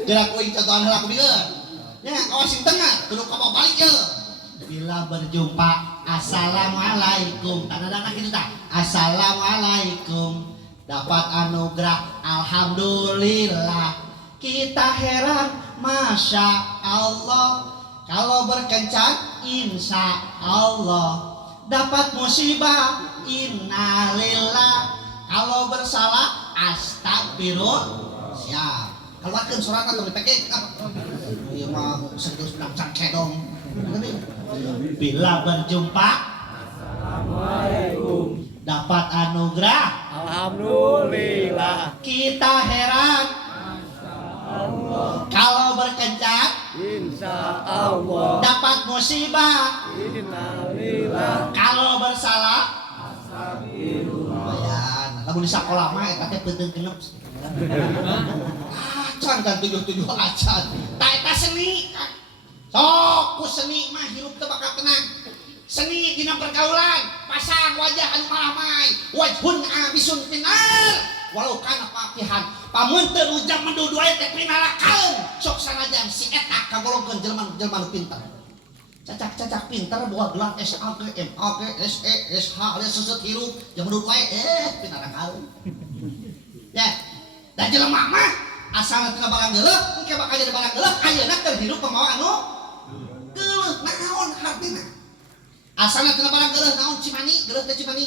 Gerak kuing contohan heula aku bieu. Ya, awas sing tengah, kudu ka balik ye. Bila berjumpa, assalamualaikum. Tanda-tanda kitu tah. Assalamualaikum. Dapat anugerah, alhamdulillah. Kita heran, masya Allah. Kalau berkencan, insya Allah. Dapat musibah, innalillah. Kalau bersalah, astagfirullah. Siap. Keluarkan surat atau dipakai. Iya mah serius bilang cangkedong. Bila berjumpa, assalamualaikum. Dapat anugerah, Alhamdulillah. kita heran. Allah. Kalau berkencan, Insya Allah. dapat musibah. Innalillah. Kalau bersalah, Astagfirullah. bayan. Lamun di sekolah mah eta teh peuteung genep. Acan kan 77 acan. Ta eta seni. Sok ku seni mah hirup teu bakal tenang. Seni dina pergaulan, pasang wajah anu malamai, wajhun abisun pinar. Walau kana pakihan, pamun teu ujang menduduai teh pinarakan. Sok sanajan si eta kagolongkeun jelema nu pinter. Cacak-cacak pinter bawa gelar SAG, MAG, SE, SH, alias seuseut hirup, jeung menduduai pinarakan. Ya, da jelema mah asalna tina barang geuleuh, engke bakal jadi barang geuleuh, ayeuna keur hirup pamawa anu geuleuh. Naon hartina? Asalna tina barang geuleuh naon cimani, geuleuh teh cimani.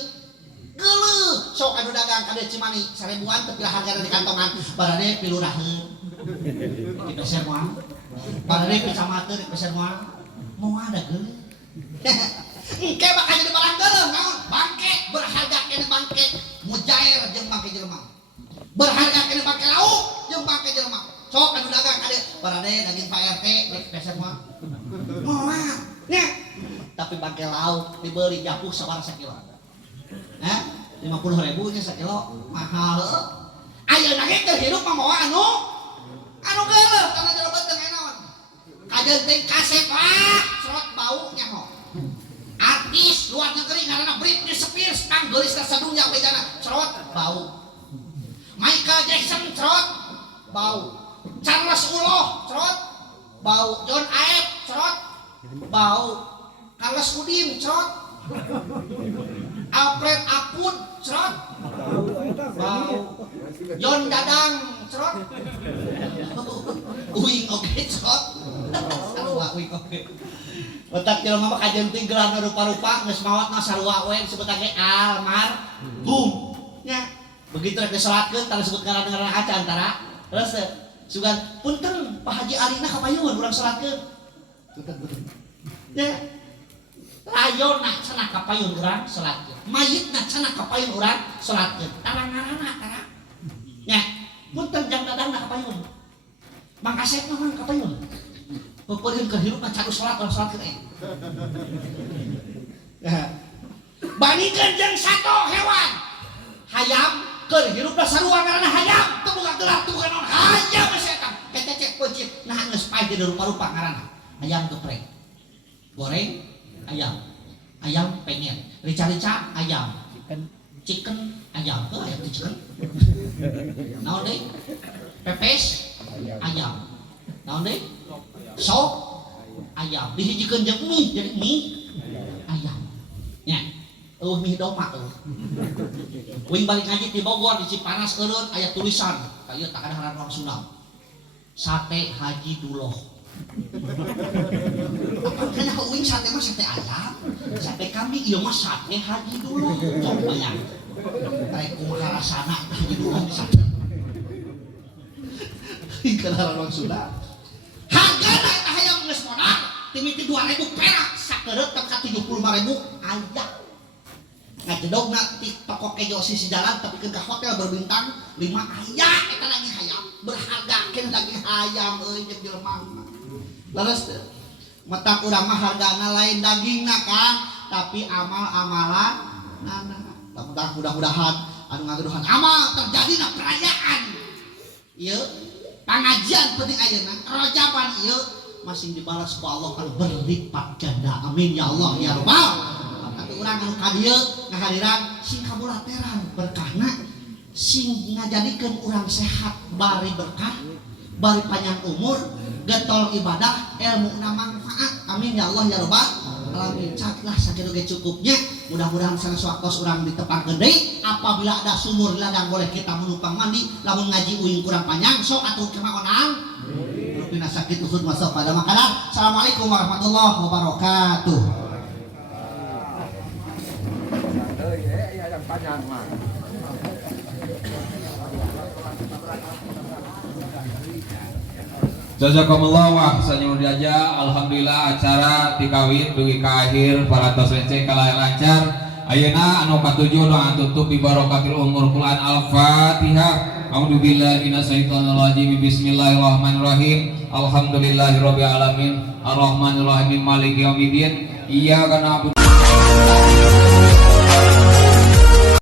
Geuleuh sok anu dagang ka cimani sarebuan teu pilah hargana di kantongan, barade piluraheun. Di peser moal. Barade picamateur di peser moal. Mau ada geuleuh. Engke bakal jadi barang geuleuh naon? Bangke berharga kene bangke mujair jeung bangke jelema. Berharga kene bangke lauk jeung bangke jelema. Sok anu dagang ka barade daging Pak RT di peser moal. Moal. Nya tapi bangke lauk dibeli japuh sabaraha sakilo. 50.000 nya sakilo mahal. Ayeuna ge keur hirup mamawa anu geuleuh kana jero teu naon. Kajeun teh kaset serot bau nyaho. Artis luar negeri ngaranna Britney Spears kang geulis ka sadunya bejana serot bau. Michael Jackson serot bau. Charles Uloh serot bau. John Aep serot bau. Carlos Udin serot. Alfred Akun serot bau. John Dadang serot. Uing oke serot. Sarua uing oke. Otak jelema mah kajeun teh gelarna rupa-rupa geus mawatna sarua we disebut ge almarhum. Nya begitu rek disalatkeun tara disebut ngaran-ngaran acan tara. Terus sugan punten Pak Haji Alina kapayun urang salatkeun. Ya. Layonna cenah kapayun urang salatkeun. Mayitna cenah kapayun urang salatkeun. Tara ngaranna tara. Nya, punten jang dadangna kapayun. Mang Asep mah kapayun. Peupeulheun keur hirup mah caru salat keun. Ya. Bandingkeun jeung sato hewan. Hayam keur hirupna sarua ngaranna hayam, teu boga gelar teu boga naon hayam setan. Kececek peucit nah geus pae di rupa-rupa ngaranna. Hayam geprek. Goreng ayam, ayam pengen, rica-rica ayam, chicken ayam, ayam chicken, naon deh, pepes ayam, naon deh, sop ayam dihijikeun jeung mie jadi mie ayam nya mie domba uing balik ngaji di Bogor di Cipanas eureun aya tulisan ieu tak ada haran orang Sunda sate Haji Duloh apa kana uing sate mah sate ayam sate kambing ieu mah sate Haji Duloh coba bayang rek kumaha rasana Haji Duloh sate kana haran orang Sunda hargana eta hayam geus modal timiti 2.000 perak sakereut ka 75.000 aya ngajedogna di toko kejo sisi jalan tapi ke hotel berbintang 5 aya eta lagi hayam berharga keun lagi hayam euy jeung jelema leres teh mata urang mah hargana lain dagingna Kang tapi amal-amalan mudah-mudahan anu ngageduhan amal terjadina perayaan ieu pengajian penting ayeuna rojaban ieu masih dibalas ku Allah kan berlipat ganda amin ya Allah ya rabbal atuh urang anu ka dieu ngahadiran sing kabulateran berkahna sing ngajadikeun urang sehat bari berkah bari panjang umur getol ibadah ilmu na manfaat amin ya Allah ya rabbal alamin caklah sakitu ge cukupnya mudah-mudahan sanes waktos urang di tempat gede apabila ada sumur ladang boleh kita menumpang mandi lamun ngaji uing kurang panjang sok atuh kemaonang rupina sakit uhud masuk pada makanan. Assalamualaikum warahmatullahi wabarakatuh. Jazakumullah wa ahsanul jaza. Alhamdulillah acara tikawin dugi ka akhir para tos lenceng kalayan lancar. Ayeuna anu katujuh doa tutup bi barakatil umur Quran Al-Fatihah. A'udzubillahi minasyaitonir rajim. Bismillahirrahmanirrahim. Alhamdulillahirabbil alamin. Arrahmanirrahim maliki yaumiddin. Iyyaka na'budu